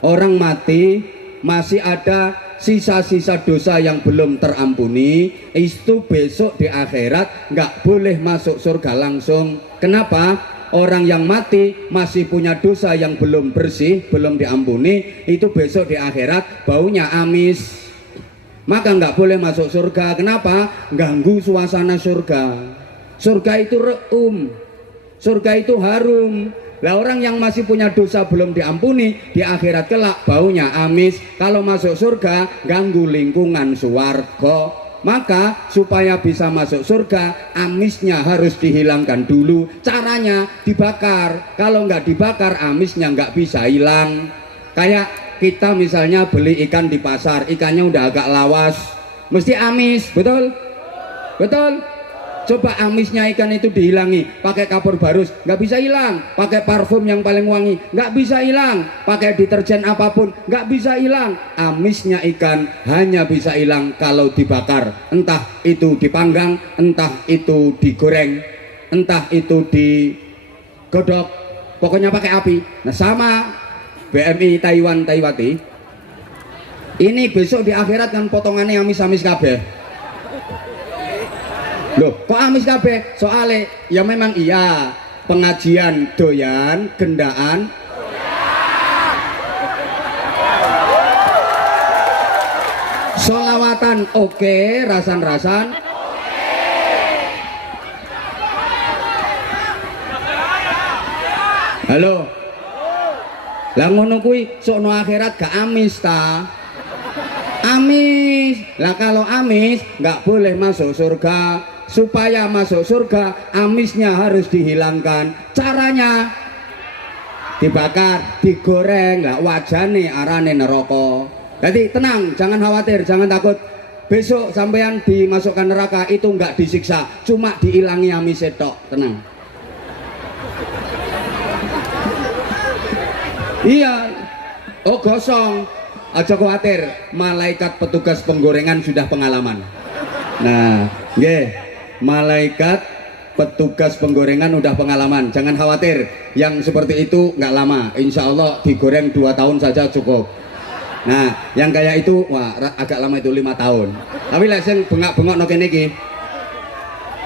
Orang mati masih ada sisa-sisa dosa yang belum terampuni, itu besok di akhirat nggak boleh masuk surga langsung. Kenapa? Orang yang mati masih punya dosa yang belum bersih, belum diampuni, itu besok di akhirat baunya amis, maka nggak boleh masuk surga. Kenapa? Ganggu suasana surga. Surga itu surga itu harum. Lah orang yang masih punya dosa belum diampuni, di akhirat kelak baunya amis. Kalau masuk surga ganggu lingkungan swarga. Maka supaya bisa masuk surga, amisnya harus dihilangkan dulu. Caranya dibakar. Kalau nggak dibakar, amisnya nggak bisa hilang. Kayak kita misalnya beli ikan di pasar, ikannya udah agak lawas, mesti amis, betul? Betul? Coba amisnya ikan itu dihilangi pakai kapur barus, nggak bisa hilang. Pakai parfum yang paling wangi, nggak bisa hilang. Pakai deterjen apapun, nggak bisa hilang. Amisnya ikan hanya bisa hilang kalau dibakar. Entah itu dipanggang, entah itu digoreng, entah itu digodok, pokoknya pakai api. Nah sama BMI Taiwan Taiwati ini besok di akhirat kan potongannya amis-amis kabeh. Loh, kok amis kabeh? Soale ya memang iya, pengajian doyan, gendaan solawatan oke, rasan-rasan halo. Lah ngono kuwi sok no akhirat gak amis ta? Amis. Lah kalau amis nggak boleh masuk surga. Supaya masuk surga amisnya harus dihilangkan. Caranya dibakar, digoreng. Lah wajane arane neraka. Jadi tenang, jangan khawatir, jangan takut. Besok sampean dimasukkan neraka itu nggak disiksa, cuma dihilangi amis tok. Tenang. Iya. Oh gosong. Aja khawatir, malaikat petugas penggorengan sudah pengalaman. Nah, nggih. Malaikat petugas penggorengan udah pengalaman. Jangan khawatir, yang seperti itu nggak lama. Insya Allah digoreng 2 tahun saja cukup. Nah, yang kayak itu wah agak lama itu 5 tahun. Tapi lek sing bengak-bengok no kene iki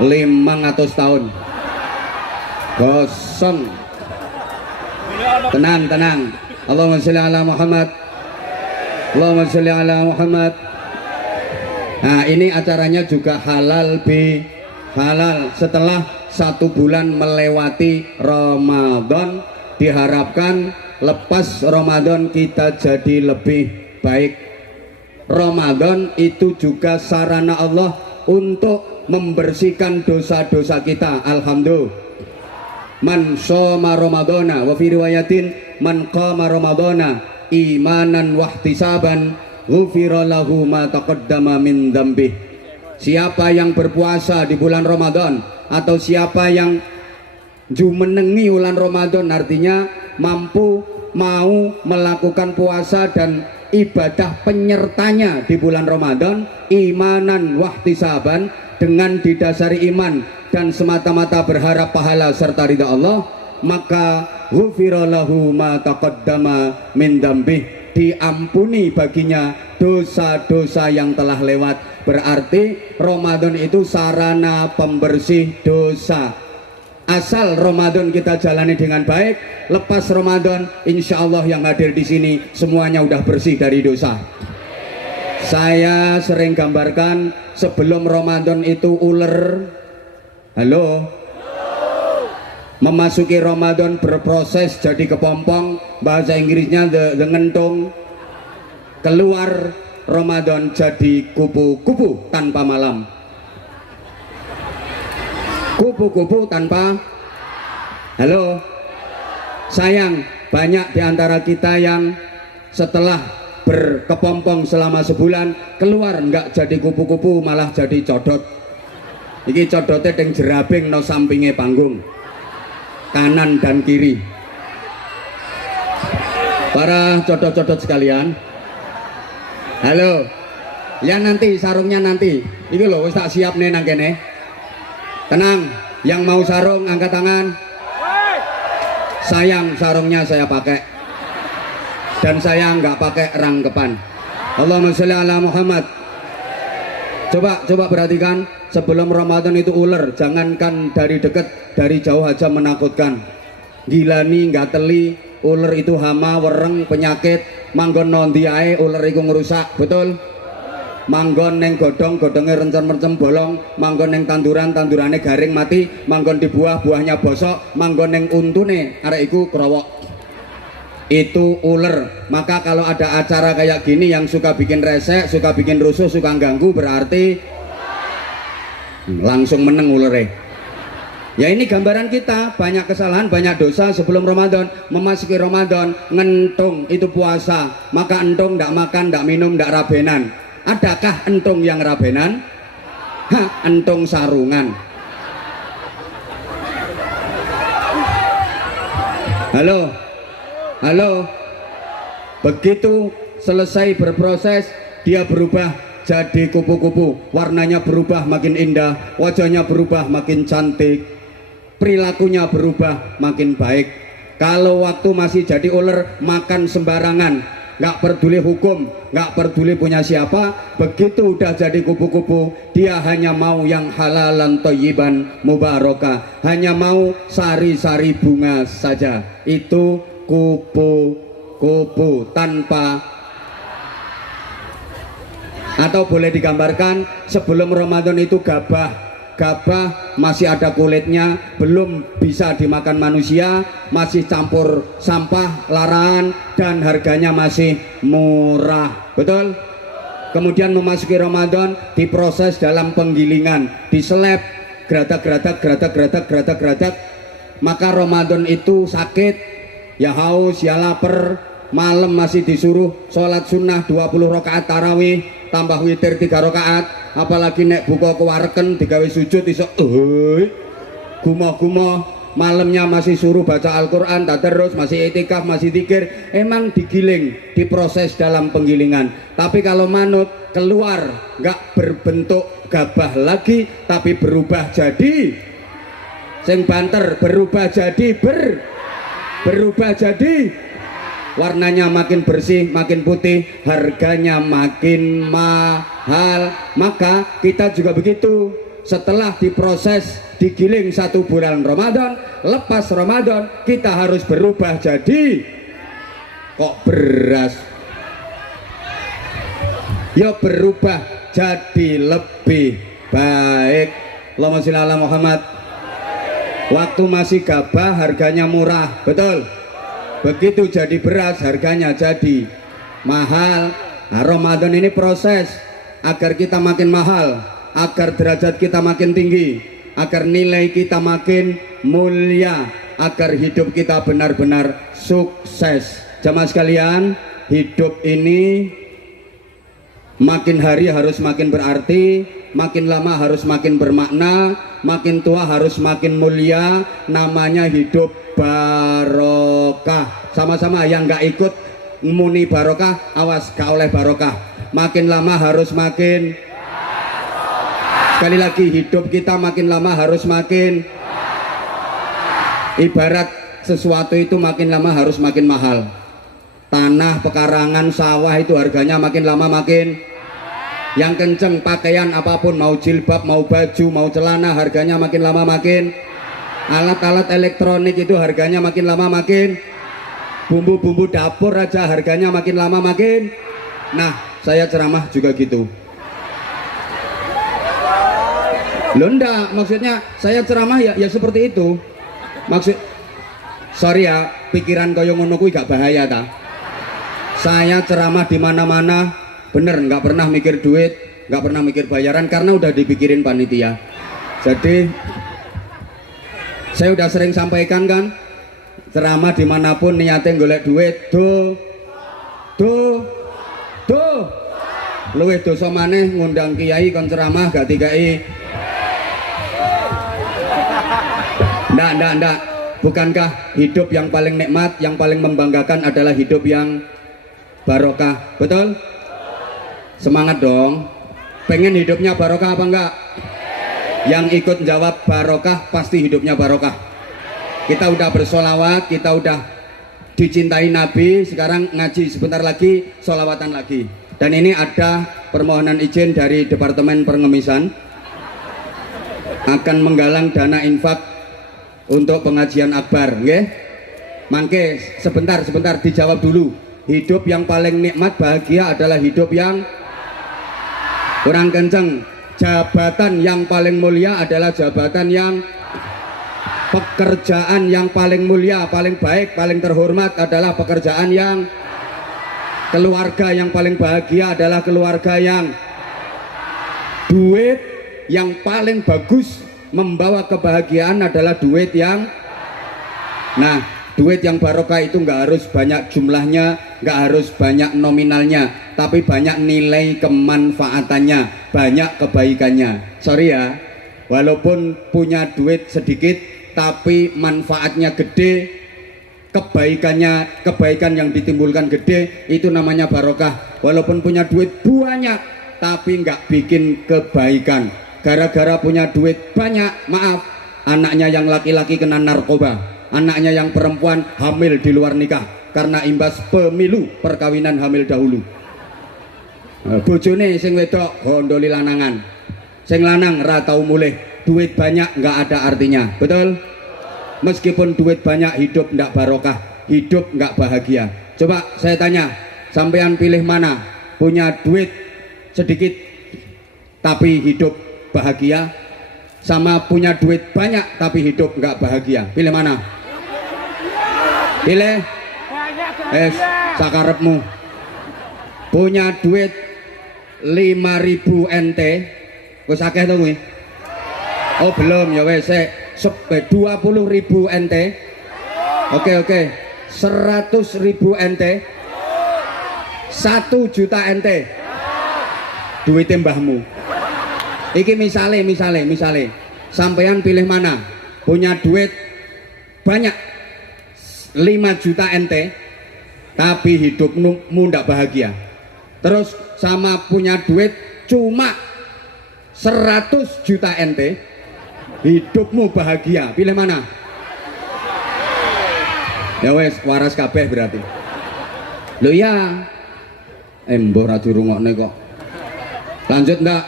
500 tahun. Kosong. Tenang, tenang. Allahumma sholli ala Muhammad. Allahumma sholli ala Muhammad. Nah, ini acaranya juga halal halal. Setelah 1 bulan melewati Ramadan, diharapkan lepas Ramadan kita jadi lebih baik. Ramadan itu juga sarana Allah untuk membersihkan dosa-dosa kita. Alhamdulillah. Man shoma Ramadana wa fi riwayatin man qama Ramadana imanan wahtisaban ghufira lahu ma taqaddama min dzambih. Siapa yang berpuasa di bulan Ramadan atau siapa yang jumenengi bulan Ramadan, artinya mampu mau melakukan puasa dan ibadah penyertanya di bulan Ramadan, imanan wahtisaban, dengan didasari iman dan semata-mata berharap pahala serta ridha Allah, maka ghufira lahu ma taqaddama min dzambih, diampuni baginya dosa-dosa yang telah lewat. Berarti Ramadan itu sarana pembersih dosa. Asal Ramadan kita jalani dengan baik, lepas Ramadan insya Allah yang hadir di sini semuanya udah bersih dari dosa. Saya sering gambarkan sebelum Ramadan itu ular, halo, memasuki Ramadan berproses jadi kepompong, bahasa Inggrisnya the ngentung. Keluar Ramadan jadi kupu-kupu tanpa malam. Kupu-kupu tanpa, halo. Sayang, banyak di antara kita yang setelah berkepompong selama sebulan keluar nggak jadi kupu-kupu, malah jadi codot. Iki codotnya yang jerabing no sampingnya panggung kanan dan kiri. Para codot-codot sekalian, halo, ya nanti sarungnya nanti. Ini loh, wis tak siap nih nang kene. Tenang, yang mau sarung angkat tangan. Sayang, sarungnya saya pakai. Dan saya nggak pakai rangkepan. Allahumma sholli ala Muhammad. Coba perhatikan, sebelum Ramadan itu ular, jangankan dari dekat, dari jauh aja menakutkan. Gilani, nggak teli, ular itu hama, wereng, penyakit, manggon nondi ae, ular itu ngerusak, betul? Manggon neng godong, godongnya rencem-rencem bolong, manggon neng tanduran, tandurannya garing mati, manggon di buah, buahnya bosok, manggon neng untune, arek iku kerowok. Itu ular. Maka kalau ada acara kayak gini yang suka bikin resek, suka bikin rusuh, suka ganggu, berarti langsung meneng ulernya. Ya ini gambaran kita, banyak kesalahan, banyak dosa sebelum Ramadan. Memasuki Ramadan, ngentung itu puasa. Maka entung ndak makan, ndak minum, ndak rabenan. Adakah entung yang rabenan? Entung sarungan. Halo, halo. Begitu selesai berproses, dia berubah jadi kupu-kupu. Warnanya berubah makin indah, wajahnya berubah makin cantik, perilakunya berubah makin baik. Kalau waktu masih jadi ular, makan sembarangan, nggak peduli hukum, nggak peduli punya siapa. Begitu udah jadi kupu-kupu, dia hanya mau yang halalan thayyiban mubarakah, hanya mau sari-sari bunga saja. Itu kupu-kupu tanpa. Atau boleh digambarkan, sebelum Ramadan itu gabah masih ada kulitnya, belum bisa dimakan manusia, masih campur sampah, larangan, dan harganya masih murah. Betul? Kemudian memasuki Ramadan, diproses dalam penggilingan, diseleb, geratak, maka Ramadan itu sakit, ya haus, ya lapar, malam masih disuruh sholat sunnah 20 rakaat tarawih, tambah witir 3 rakaat, apalagi nek buka kewareken digawe sujud iso gumoh-gumoh, malamnya masih suruh baca Al-Quran, tadarus, masih itikaf, masih zikir. Emang digiling, diproses dalam penggilingan. Tapi kalau manut keluar nggak berbentuk gabah lagi, tapi berubah jadi sing banter, berubah jadi warnanya makin bersih, makin putih, harganya makin mahal. Maka kita juga begitu. Setelah diproses, digiling 1 bulan Ramadan, lepas Ramadan kita harus berubah jadi kok beras. Ya berubah jadi lebih baik. Allahumma sholli ala Muhammad. Waktu masih gabah harganya murah, betul? Begitu jadi beras harganya jadi mahal. Nah, Ramadan ini proses agar kita makin mahal, agar derajat kita makin tinggi, agar nilai kita makin mulia, agar hidup kita benar-benar sukses. Jamaah sekalian, hidup ini makin hari harus makin berarti, makin lama harus makin bermakna, makin tua harus makin mulia. Namanya hidup barokah. Sama-sama yang nggak ikut muni barokah, awas gak oleh barokah. Makin lama harus makin barokah. Sekali lagi, hidup kita makin lama harus makin barokah. Ibarat sesuatu itu makin lama harus makin mahal. Tanah, pekarangan, sawah itu harganya makin lama makin yang kenceng. Pakaian apapun, mau jilbab, mau baju, mau celana, harganya makin lama makin. Alat-alat elektronik itu harganya makin lama makin. Bumbu-bumbu dapur aja harganya makin lama makin. Nah, saya ceramah juga gitu. Loh enggak, maksudnya saya ceramah ya seperti itu. Sorry ya, pikiran kaya ngono kuwi gak bahaya ta. Saya ceramah di mana-mana, bener nggak pernah mikir duit, nggak pernah mikir bayaran karena udah dipikirin panitia. Jadi saya udah sering sampaikan kan, ceramah dimanapun niatnya golek duit, luwih dosa maneh ngundang kiai kon ceramah gak dikai. Ndak. Bukankah hidup yang paling nikmat, yang paling membanggakan adalah hidup yang barokah, betul? Semangat dong. Pengen hidupnya barokah apa enggak? Yang ikut jawab barokah pasti hidupnya barokah. Kita udah bersolawat, kita udah dicintai Nabi, sekarang ngaji sebentar lagi, solawatan lagi. Dan ini ada permohonan izin dari Departemen Pengemisan akan menggalang dana infak untuk pengajian akbar, nggih? Mangke sebentar dijawab dulu. Hidup yang paling nikmat, bahagia adalah hidup yang kurang kenceng. Jabatan yang paling mulia adalah jabatan yang, pekerjaan yang paling mulia, paling baik, paling terhormat adalah pekerjaan yang, keluarga yang paling bahagia adalah keluarga yang, duit yang paling bagus membawa kebahagiaan adalah duit yang, nah duit yang barokah itu nggak harus banyak jumlahnya, nggak harus banyak nominalnya, tapi banyak nilai kemanfaatannya, banyak kebaikannya. Sorry ya, walaupun punya duit sedikit tapi manfaatnya gede, kebaikan yang ditimbulkan gede, itu namanya barokah. Walaupun punya duit banyak tapi nggak bikin kebaikan. Gara-gara punya duit banyak, maaf, anaknya yang laki-laki kena narkoba, anaknya yang perempuan hamil di luar nikah karena imbas pemilu perkawinan hamil dahulu. Bojone sing wedok gondoli lanangan, sing lanang ra tau mulih. Duit banyak nggak ada artinya, betul? Meskipun duit banyak, hidup nggak barokah, hidup nggak bahagia. Coba saya tanya, sampean pilih mana? Punya duit sedikit tapi hidup bahagia, sama punya duit banyak tapi hidup nggak bahagia? Pilih mana? Pilih sakarepmu. Punya duit 5.000 NT, wis akeh to kuwi? Oh belum ya wes, 20.000 NT. Oke, 100.000 NT, 1 juta NT. Duitnya mbahmu. Iki misale sampean pilih mana? Punya duit banyak 5 juta NT tapi hidupmu ndak bahagia. Terus sama punya duit cuma 100 juta NT, hidupmu bahagia. Pilih mana? Ya wes, waras kabeh berarti. Lo ya, mbok ra dirungokne kok. Lanjut ndak?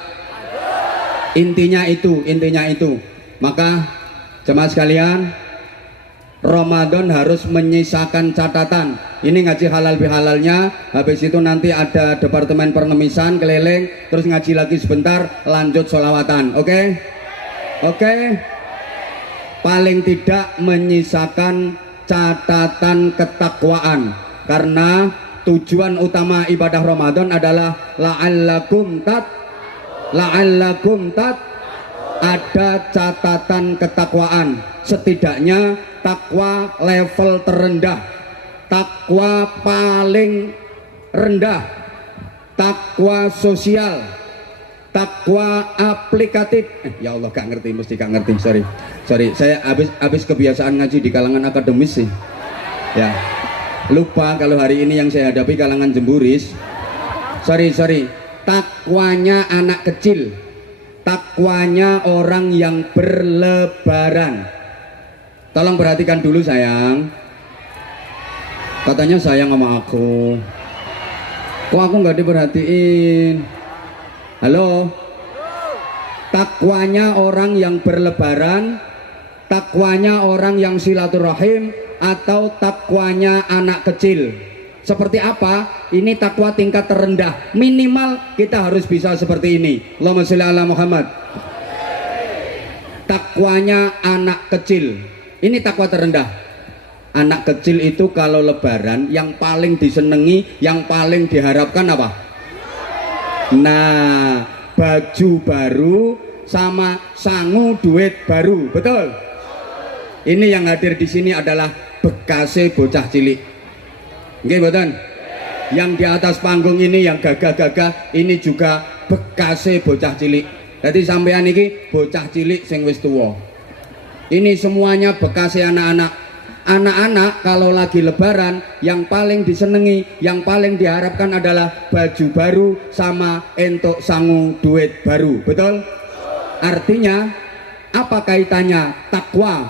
Intinya itu. Maka jemaah sekalian, Ramadan harus menyisakan catatan. Ini ngaji halal bihalalnya, habis itu nanti ada departemen pernemisan keliling, terus ngaji lagi sebentar, lanjut sholawatan. Oke? Paling tidak menyisakan catatan ketakwaan, karena tujuan utama ibadah Ramadan adalah la'allakum ada catatan ketakwaan. Setidaknya takwa level terendah, takwa paling rendah, takwa sosial, takwa aplikatif. Ya Allah, gak ngerti, mesti gak ngerti. Sorry, saya habis kebiasaan ngaji di kalangan akademis sih. Ya, lupa kalau hari ini yang saya hadapi kalangan jemburis. Sorry, takwanya anak kecil, takwanya orang yang berlebaran. Tolong perhatikan dulu sayang. Katanya sayang sama aku, kok aku nggak diperhatiin? Halo? Takwanya orang yang berlebaran, takwanya orang yang silaturahim, atau takwanya anak kecil? Seperti apa? Ini takwa tingkat terendah. Minimal kita harus bisa seperti ini. Allahumma sholli ala Muhammad. Takwanya anak kecil. Ini takwa terendah. Anak kecil itu kalau lebaran yang paling disenangi, yang paling diharapkan apa? Nah, baju baru sama sangu duit baru, betul? Ini yang hadir di sini adalah bekase bocah cilik. Nggih mboten? Yang di atas panggung ini yang gagah-gagah ini juga bekase bocah cilik. Jadi sampean iki bocah cilik sing wis tuwa. Ini semuanya bekase anak-anak. Anak-anak kalau lagi lebaran yang paling disenangi, yang paling diharapkan adalah baju baru sama entuk sangu duit baru, betul? Artinya apa kaitannya takwa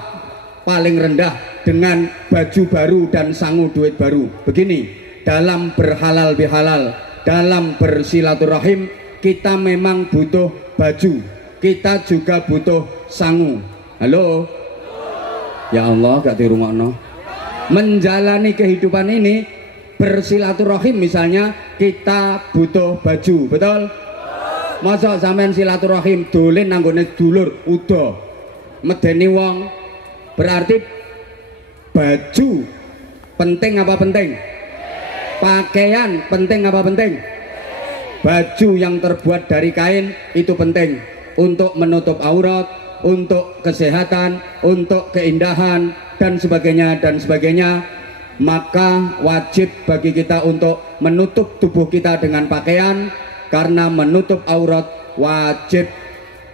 paling rendah dengan baju baru dan sangu duit baru? Begini, dalam berhalal bihalal, dalam bersilaturahim, kita memang butuh baju, kita juga butuh sangu. Halo? Ya Allah, gak dirungokno. Menjalani kehidupan ini, bersilaturahim misalnya, kita butuh baju, betul? Masa sampean silaturahim dolen nanggone dulur udah medeni wong? Berarti baju penting apa penting? Pakaian penting apa penting? Baju yang terbuat dari kain itu penting untuk menutup aurat, untuk kesehatan, untuk keindahan dan sebagainya. Maka wajib bagi kita untuk menutup tubuh kita dengan pakaian, karena menutup aurat wajib.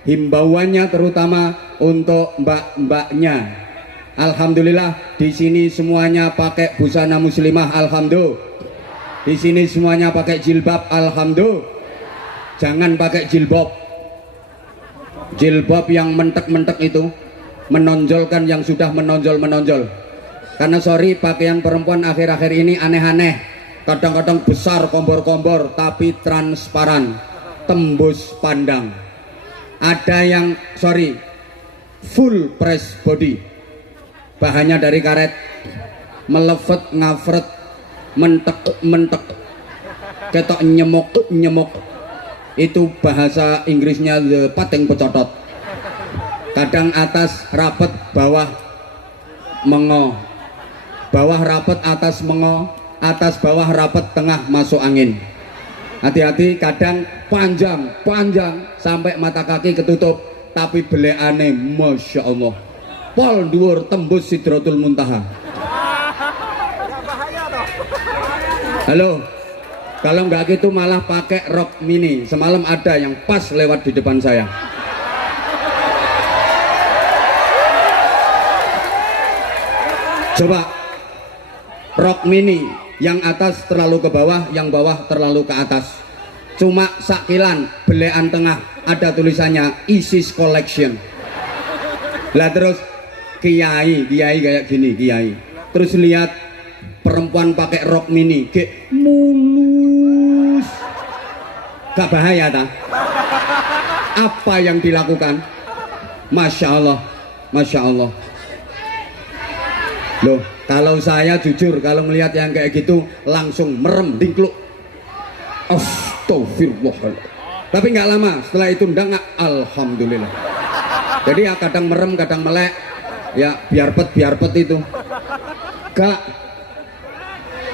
Himbauannya terutama untuk mbak-mbaknya, Alhamdulillah di sini semuanya pakai busana muslimah, alhamdulillah. Di sini semuanya pakai jilbab, alhamdulillah. Jangan pakai jilbab. Jilbab yang mentek-mentek itu menonjolkan yang sudah menonjol. Karena sorry, pakaian perempuan akhir-akhir ini aneh-aneh. Kadang-kadang besar, kombor-kombor, tapi transparan, tembus pandang. Ada yang sorry, full press body, bahannya dari karet, melevet, ngafret, mentek, ketok nyemok. Itu bahasa Inggrisnya the pateng pecotot. Kadang atas rapet, bawah mengo, bawah rapet, atas mengo, atas bawah rapet, tengah masuk angin. Hati-hati, kadang panjang sampai mata kaki ketutup, tapi beleane masya Allah, pol dhuwur tembus Sidratul Muntaha. Halo, kalau nggak gitu malah pakai rok mini. Semalam ada yang pas lewat di depan saya. Coba rok mini, yang atas terlalu ke bawah, yang bawah terlalu ke atas. Cuma sakilan, belean tengah ada tulisannya ISIS Collection. Lah terus kiai kayak gini, kiai. Terus lihat perempuan pakai rok mini, kayak mulus. Gak bahaya tak? Apa yang dilakukan? Masya Allah, Masya Allah. Loh, kalau saya jujur, kalau melihat yang kayak gitu langsung merem, dingkluk. Astagfirullahaladzim. Tapi nggak lama setelah itu ndak, alhamdulillah. Jadi ya kadang merem, kadang melek, ya biar pet itu. Gak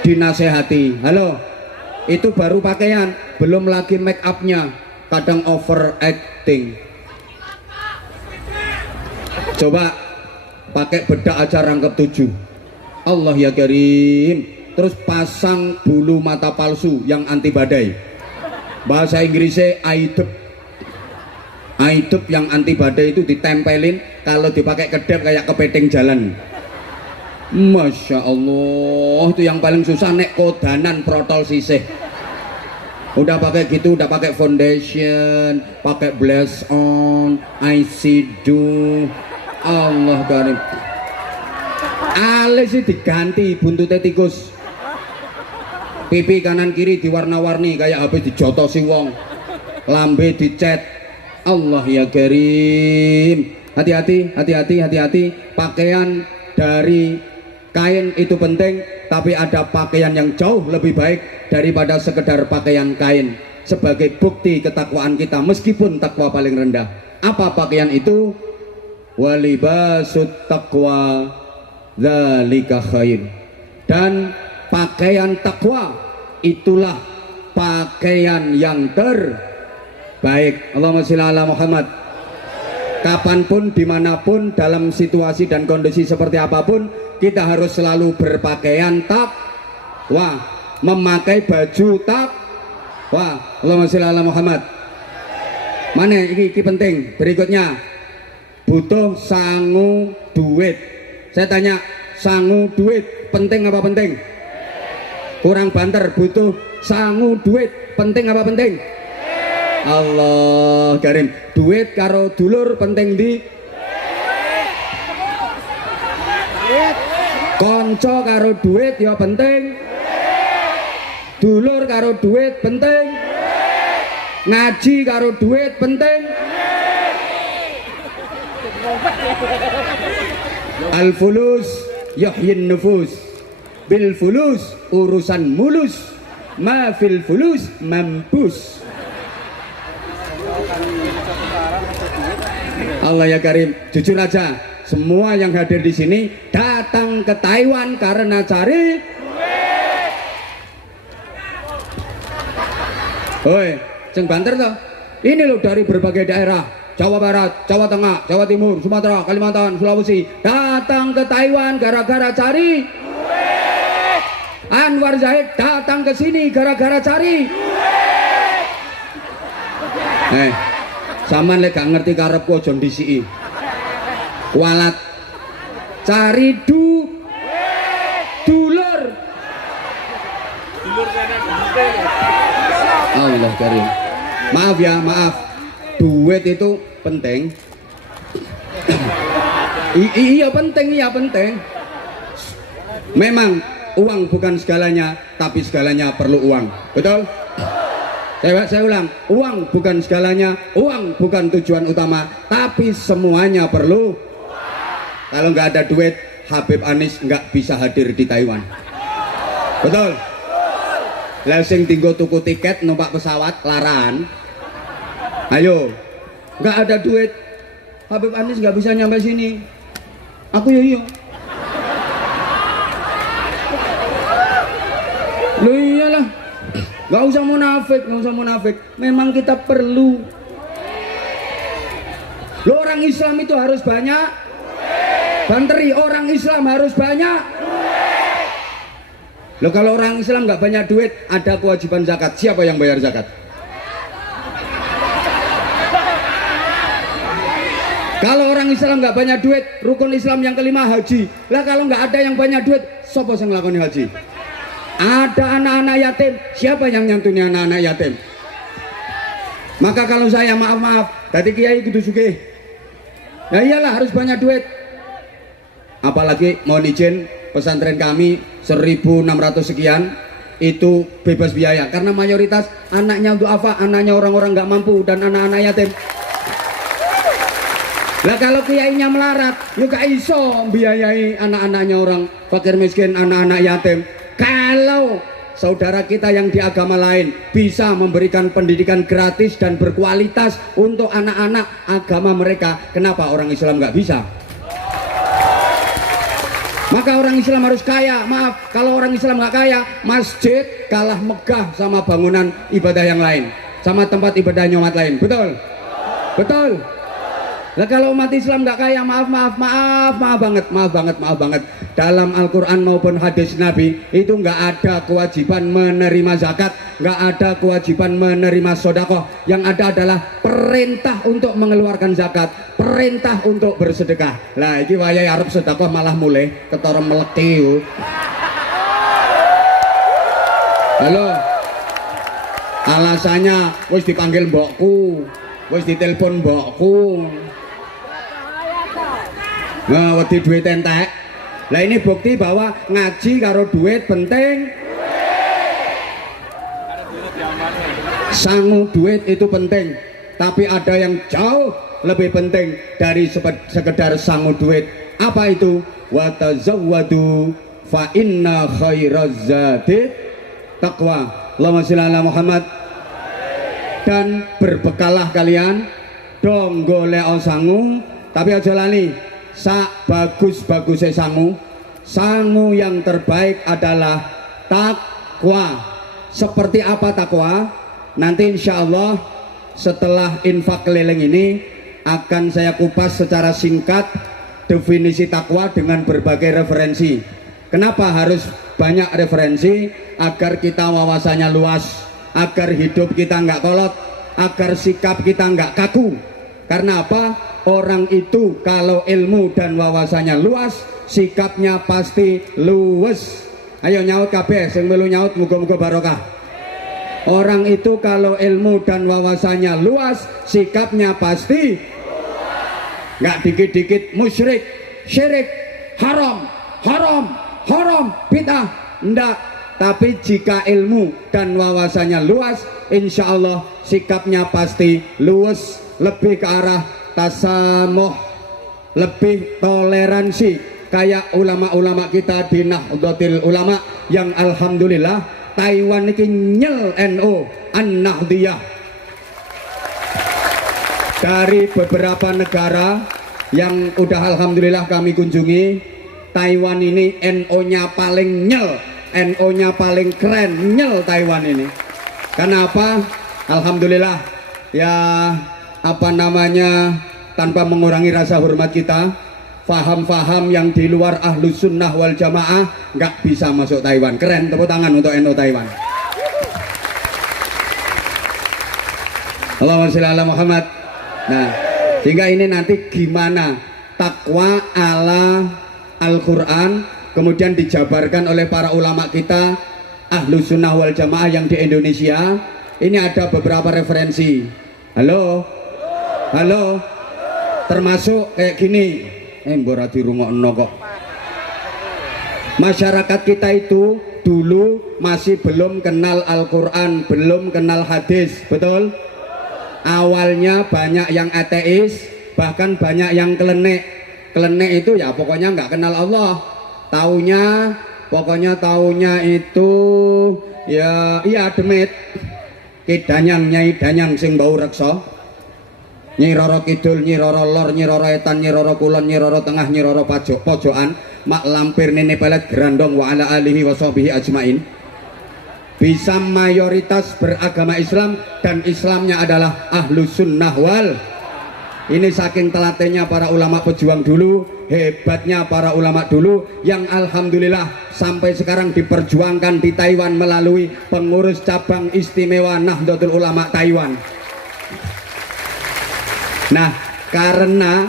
dinasehati. Halo, itu baru pakaian, belum lagi make upnya, kadang overacting. Coba pakai bedak aja rangkep 7. Allah ya karim. Terus pasang bulu mata palsu yang anti badai. Bahasa Inggrisnya aidep. Aidep yang anti badai itu ditempelin, kalau dipakai kedap kayak kepiting jalan. Masya Allah, itu yang paling susah nek kodanan protol sisih. Udah pakai gitu, udah pakai foundation, pakai blush on, eyeshadow. Allah karim. Alis sih diganti buntutnya tikus. Pipi kanan kiri diwarna-warni kayak habis dijotosi wong. Lambe dicet. Allah ya karim. Hati-hati. Pakaian dari kain itu penting, tapi ada pakaian yang jauh lebih baik daripada sekedar pakaian kain. Sebagai bukti ketakwaan kita meskipun takwa paling rendah. Apa pakaian itu? Walibasut taqwa dzalika khair. Dan pakaian takwa itulah pakaian yang terbaik. Allahumma sholli ala Muhammad. Kapanpun, dimanapun, dalam situasi dan kondisi seperti apapun, kita harus selalu berpakaian takwa, memakai baju takwa. Allahumma sholli ala Muhammad. Mana ini penting. Berikutnya, butuh sangu duit. Saya tanya, sangu duit penting apa penting? Kurang banter, butuh sangu duit penting apa penting? Allah karim. Duit karo dulur penting di konco karo duit ya penting. Dulur karo duit penting. Ngaji karo duit penting. Al fulus yahyin nufus, bil fulus urusan mulus, ma fil fulus mampus. Allah ya karim, jujur aja, semua yang hadir di sini datang ke Taiwan karena cari duit. Oi, ceng banter toh. Ini loh dari berbagai daerah, Jawa Barat, Jawa Tengah, Jawa Timur, Sumatera, Kalimantan, Sulawesi, datang ke Taiwan gara-gara cari duit. Anwar Zahid datang ke sini gara-gara cari duit. Saman lek gak ngerti karepku aja ndisiki. Kualat. cari dulur. Allah karim. Maaf ya, maaf. Duit itu penting. Iya penting. Memang uang bukan segalanya, tapi segalanya perlu uang. Betul? Saya ulang, uang bukan segalanya, uang bukan tujuan utama, tapi semuanya perlu. Kalau nggak ada duit, Habib Anies nggak bisa hadir di Taiwan. Betul? Lah sing tinggo tuku tiket numpak pesawat laran. Ayo, nggak ada duit, Habib Anies nggak bisa nyampe sini. Aku ya iya. Loh iyalah, nggak usah munafik. Memang kita perlu. Lo orang Islam itu harus banyak. Banteri, orang Islam harus banyak. Lo kalau orang Islam nggak banyak duit, ada kewajiban zakat. Siapa yang bayar zakat? Kalau orang Islam nggak banyak duit, rukun Islam yang kelima haji. Lah kalau nggak ada yang banyak duit, siapa yang ngelakoni haji? Ada anak-anak yatim, siapa yang nyantuni anak-anak yatim? Maka kalau saya maaf, tadi kiai kudu sugih. Ya iyalah harus banyak duit. Apalagi mohon izin, pesantren kami 1.600 sekian itu bebas biaya karena mayoritas anaknya untuk apa? Anaknya orang-orang nggak mampu dan anak-anak yatim. Lah kalau kiainya melarat, yuk gak iso biayai anak-anaknya orang fakir miskin, anak-anak yatim. Kalau saudara kita yang di agama lain bisa memberikan pendidikan gratis dan berkualitas untuk anak-anak agama mereka, kenapa orang Islam nggak bisa? Maka orang Islam harus kaya. Maaf, kalau orang Islam nggak kaya, masjid kalah megah sama bangunan ibadah yang lain, sama tempat ibadahnya umat lain. Betul? Betul? Nah kalau umat Islam nggak kaya, maaf banget. Dalam Al-Quran maupun hadis Nabi itu nggak ada kewajiban menerima zakat, nggak ada kewajiban menerima sodakoh. Yang ada adalah perintah untuk mengeluarkan zakat, perintah untuk bersedekah. Lah ini wayai arep sedekah malah mulai ketara meleki. Halo, alasannya wis dipanggil mbokku, wis ditelepon mbokku. Nah, wedi duit entek. Lah ini bukti bahwa ngaji karo duit penting. Sangu duit itu penting, tapi ada yang jauh lebih penting dari sekedar sangu duit. Apa itu? Wa tazawwadu fa inna khairaz zadi taqwa. Allahumma shalli ala Muhammad. Dan berbekalah kalian dong golek sangu, tapi aja lali sak bagus-bagusnya sangu yang terbaik adalah takwa. Seperti apa takwa? Nanti insya Allah setelah infak keliling ini akan saya kupas secara singkat definisi takwa dengan berbagai referensi. Kenapa harus banyak referensi? Agar kita wawasannya luas, agar hidup kita nggak kolot, agar sikap kita nggak kaku. Karena apa? Orang itu kalau ilmu dan wawasannya luas, sikapnya pasti luwes. Ayo nyaut kabeh, sing melu nyaut muga-muga barokah. Orang itu kalau ilmu dan wawasannya luas, sikapnya pasti nggak dikit-dikit musyrik, syirik, haram, bid'ah, ndak. Tapi jika ilmu dan wawasannya luas, insya Allah sikapnya pasti luwes, lebih ke arah tasamuh, lebih toleransi kayak ulama-ulama kita di Nahdlatul Ulama yang alhamdulillah Taiwan ini nyel NU An-Nahdiyah. Dari beberapa negara yang udah alhamdulillah kami kunjungi, Taiwan ini NU-nya paling nyel, NU-nya paling keren, nyel Taiwan ini. Kenapa? Alhamdulillah ya, apa namanya, tanpa mengurangi rasa hormat kita, faham-faham yang di luar Ahlus Sunnah wal Jamaah nggak bisa masuk Taiwan. Keren, tepuk tangan untuk NU Taiwan. Allahumma sholli ala Muhammad. Nah, sehingga ini nanti gimana takwa ala Al-Quran, kemudian dijabarkan oleh para ulama kita Ahlus Sunnah wal Jamaah yang di Indonesia. Ini ada beberapa referensi. Halo, halo, termasuk kayak gini. Mbora dirungokno kok. Masyarakat kita itu dulu masih belum kenal Al-Quran, belum kenal hadis, betul? Awalnya banyak yang ateis, bahkan banyak yang klenek. Klenek itu ya pokoknya nggak kenal Allah. Pokoknya taunya itu ya iya demit. Ki Danyang, Nyai Danyang sing bau reksa. Nyi Roro Kidul, Nyi Roro Lor, Nyi Roro Etan, Nyi Roro Kulon, Nyi Roro Tengah, Nyi Roro Pojokan, mak lampir nene pelet gerandong wa ala alihi wa sahbihi ajmain. Bisa mayoritas beragama Islam dan Islamnya adalah Ahlus Sunnah wal. Ini saking telatennya para ulama pejuang dulu, hebatnya para ulama dulu yang alhamdulillah sampai sekarang diperjuangkan di Taiwan melalui pengurus cabang istimewa Nahdlatul Ulama Taiwan. Nah, karena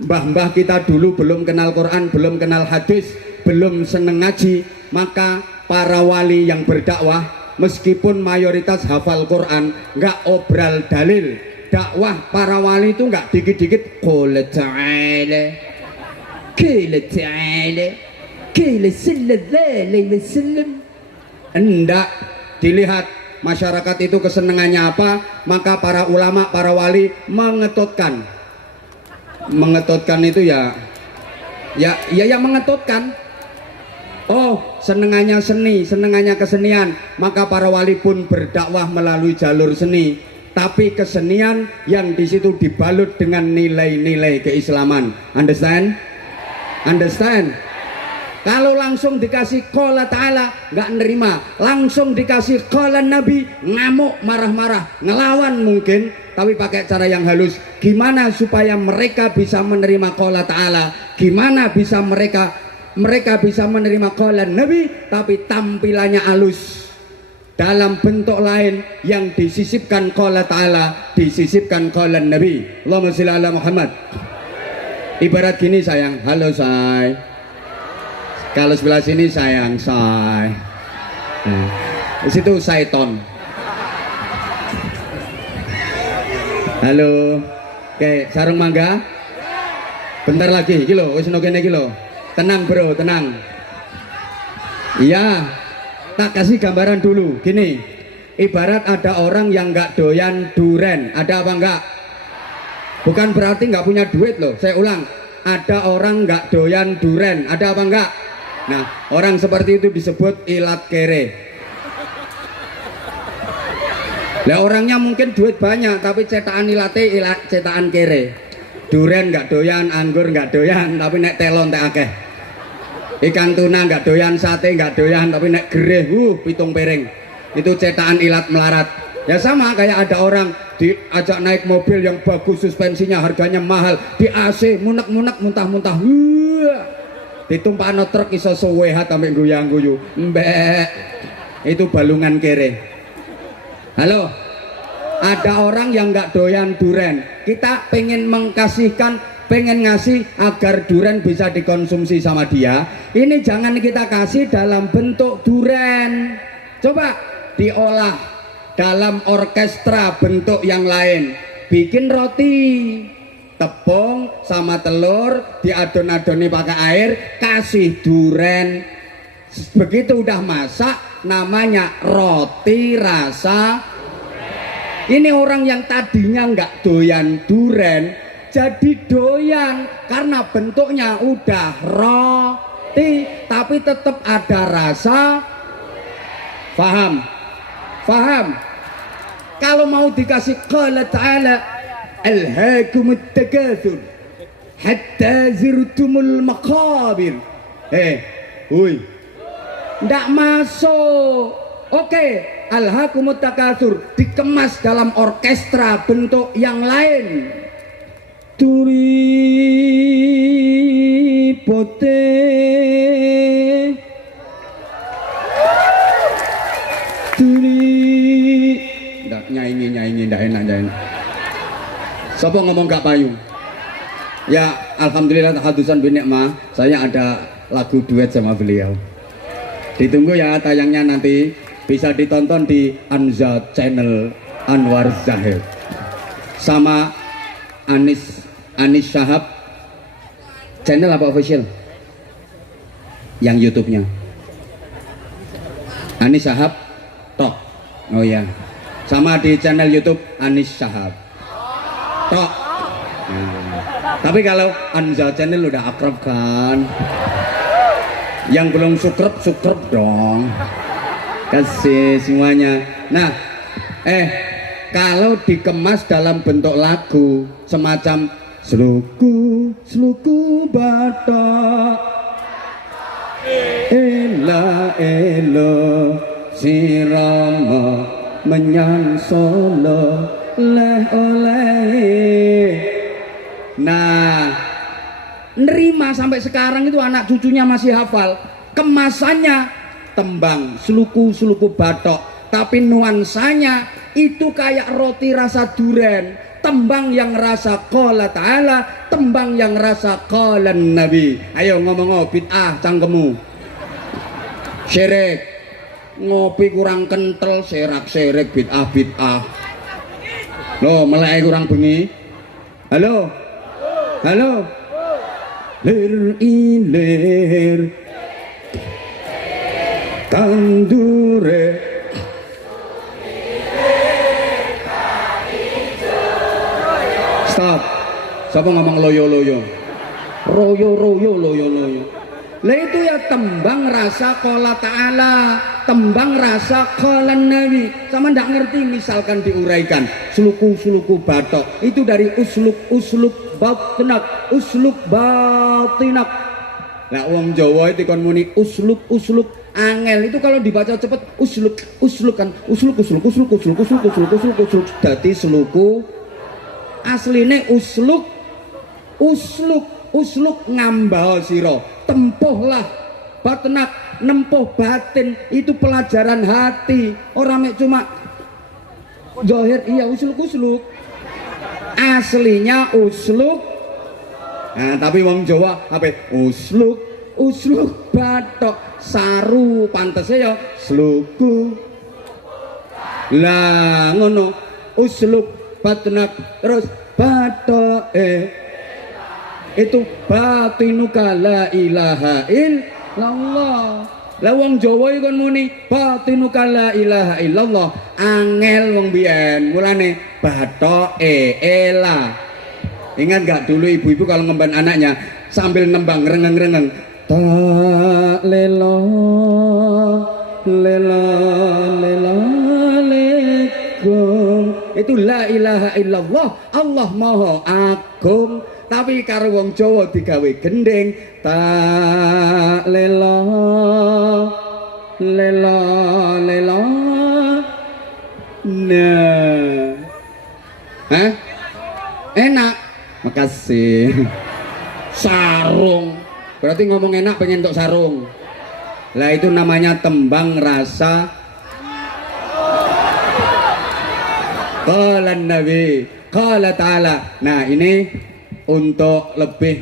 mbah-mbah kita dulu belum kenal Quran, belum kenal hadis, belum seneng ngaji, maka para wali yang berdakwah meskipun mayoritas hafal Quran, nggak obral dalil. Dakwah para wali itu nggak dikit-dikit qala ta'ala qala ta'ala qala sallallahu alaihi wasallam. Enggak dilihat masyarakat itu kesenangannya apa, maka para ulama, para wali mengetutkan itu ya mengetutkan. Oh, senengannya seni, senengannya kesenian, maka para wali pun berdakwah melalui jalur seni, tapi kesenian yang di situ dibalut dengan nilai-nilai keislaman. Understand? Kalau langsung dikasih qala ta'ala nggak nerima, langsung dikasih qala Nabi ngamuk, marah-marah, ngelawan mungkin, tapi pakai cara yang halus. Gimana supaya mereka bisa menerima qala ta'ala? Gimana bisa mereka bisa menerima qala Nabi tapi tampilannya halus dalam bentuk lain yang disisipkan qala ta'ala, disisipkan qala Nabi. Allahumma sholli ala Muhammad. Ibarat gini sayang, halo say. Kalau sebelah sini sayang say. Di situ Saiton. Halo. Oke, sarung mangga. Bentar lagi, iki lho, wis ono kene iki lho. Tenang bro, tenang. Iya. Tak kasih gambaran dulu. Gini. Ibarat ada orang yang nggak doyan duren. Ada apa enggak? Bukan berarti nggak punya duit loh. Saya ulang. Ada orang nggak doyan duren. Ada apa enggak? Nah, orang seperti itu disebut ilat kere. Lah orangnya mungkin duit banyak, tapi cetakan ilate cetakan kere. Duren nggak doyan, anggur nggak doyan, tapi nek telon tek akeh. Ikan tuna nggak doyan, sate nggak doyan, tapi nek gereh, pitung piring. Itu cetakan ilat melarat. Ya sama kayak ada orang diajak naik mobil yang bagus, suspensinya harganya mahal, di AC munek-munek, muntah-muntah. Ditumpakno truk iso suwehat sampai guyang-guyu. Mbek. Itu balungan kere. Halo. Ada orang yang nggak doyan duren. Kita pengen mengkasihkan, pengen ngasih agar duren bisa dikonsumsi sama dia. Ini jangan kita kasih dalam bentuk duren. Coba diolah dalam orkestra bentuk yang lain. Bikin roti, tepung sama telur, diadon-adoni pakai air, kasih duren. Begitu udah masak, namanya roti rasa. Ini orang yang tadinya nggak doyan duren, jadi doyan karena bentuknya udah roti, tapi tetap ada rasa. Faham? Kalau mau dikasih qala ta'ala alhaakumut takatsur hatta zirtumul maqabir. Ndak masuk. Oke, alhaakumut takatsur dikemas dalam orkestra bentuk yang lain. Turi pote turi. Ndak nyanyi ndak enak. Siapa ngomong gak payung? Ya, alhamdulillah tahadusan bin Nikmah, saya ada lagu duet sama beliau. Ditunggu ya tayangnya nanti, bisa ditonton di Anza Channel Anwar Zahid. Sama Anis Shahab channel apa official? Yang YouTube-nya. Anis Shahab Tok. Oh ya. Sama di channel YouTube Anis Shahab Tok. Tapi kalau Anza Channel udah akrab kan. Yang belum sukrep dong. Kasih semuanya. Nah, kalau dikemas dalam bentuk lagu semacam Sluku batok ela elo sirama menyang solo leh oleh. Nah, nerima sampai sekarang itu anak cucunya masih hafal. Kemasannya tembang sluku batok, tapi nuansanya itu kayak roti rasa duren, tembang yang rasa qala ta'ala, tembang yang rasa qala nabi. Ayo ngomong bid'ah cangkemmu. Syirik, ngopi kurang kental, serak-serik, bid'ah. Loh, melek kurang bengi. Halo. Lir ilir tandure stop. Siapa ngomong loyo? Royo. Lah itu ya tembang rasa qala ta'ala, tembang rasa qala nabi. Sama ndak ngerti misalkan diuraikan sluku batok itu dari usluk batinak. Lah wong Jawa itu kon muni usluk angel itu kalau dibaca cepet usluk kan usluk dadi sluku asline usluk ngambal sira, tempuhlah batnak, nempuh batin, itu pelajaran hati, orang mek cuma zahir. Iya usluk aslinya usluk. Nah, tapi wong Jawa apa usluk batok saru pantesnya ya sluku. Lah ngono usluk batnak terus batok itu batinuka la ilaha illallah. Lah wong Jawa iku muni batinuka la ilaha illallah, angel wong biyen. Mulane bathoke ela. Ingat gak dulu ibu-ibu kalau ngemban anaknya sambil nembang rengeng ta lela itu la ilaha illallah, Allah maha agung. Tapi karo wong Jawa digawe gending ta lela nah enak. Makasih. Sarung berarti ngomong enak pengen untuk sarung. Lah itu namanya tembang rasa qala nabi qala ta'ala. Nah ini untuk lebih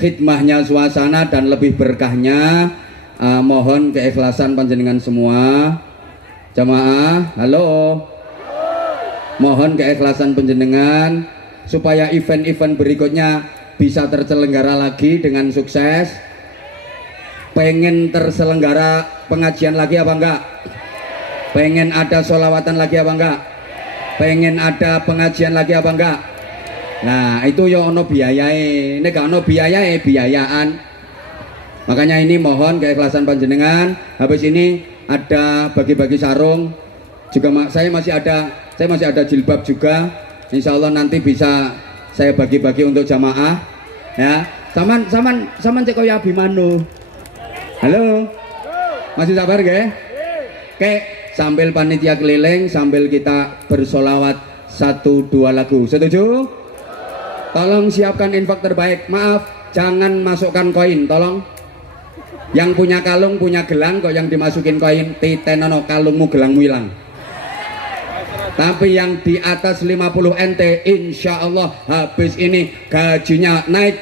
khidmahnya suasana dan lebih berkahnya, mohon keikhlasan panjenengan semua jamaah. Halo, mohon keikhlasan panjenengan supaya event-event berikutnya bisa terselenggara lagi dengan sukses. Pengen terselenggara pengajian lagi apa enggak? Pengen ada sholawatan lagi apa enggak? Pengen ada pengajian lagi apa enggak? Nah itu ya ono biayae, nek gak ono biayae biayaan. Makanya ini mohon keikhlasan panjenengan. Habis ini ada bagi-bagi sarung juga, saya masih ada jilbab juga. Insya Allah nanti bisa saya bagi-bagi untuk jamaah ya. Saman cek koyo Abimano. Halo, masih sabar gak? Oke, sambil panitia keliling sambil kita bersolawat 1-2 lagu. Setuju? Tolong siapkan infak terbaik. Maaf, jangan masukkan koin, tolong. Yang punya kalung, punya gelang, kok yang dimasukin koin, titenono kalungmu, gelangmu hilang. Tapi yang di atas 50 NT insya Allah habis ini gajinya naik,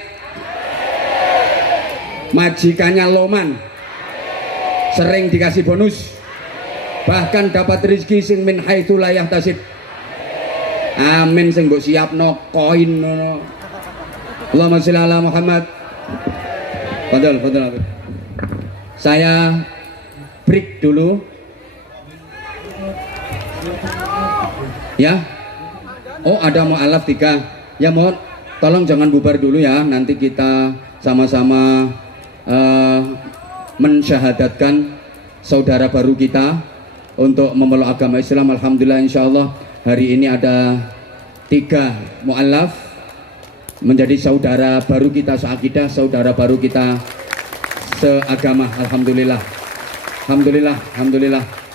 majikannya loman, sering dikasih bonus, bahkan dapat rezeki sing min haitsu la yahtasib. Amin, sing mbok siapno koin ngono. Allahumma sholli ala Muhammad. Fadal. Saya break dulu. Ya. Oh, ada mu'alaf 3. Ya mohon tolong jangan bubar dulu ya. Nanti kita sama-sama mensyahadatkan saudara baru kita untuk memeluk agama Islam. Alhamdulillah, insyaallah hari ini ada 3 mu'alaf menjadi saudara baru kita seakidah, saudara baru kita seagama. Alhamdulillah.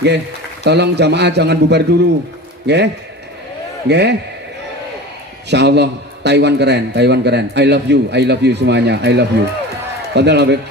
Nggih, tolong jamaah jangan bubar dulu. Nggih. Insyaallah Taiwan keren. I love you semuanya. I love you. Padahal Habib.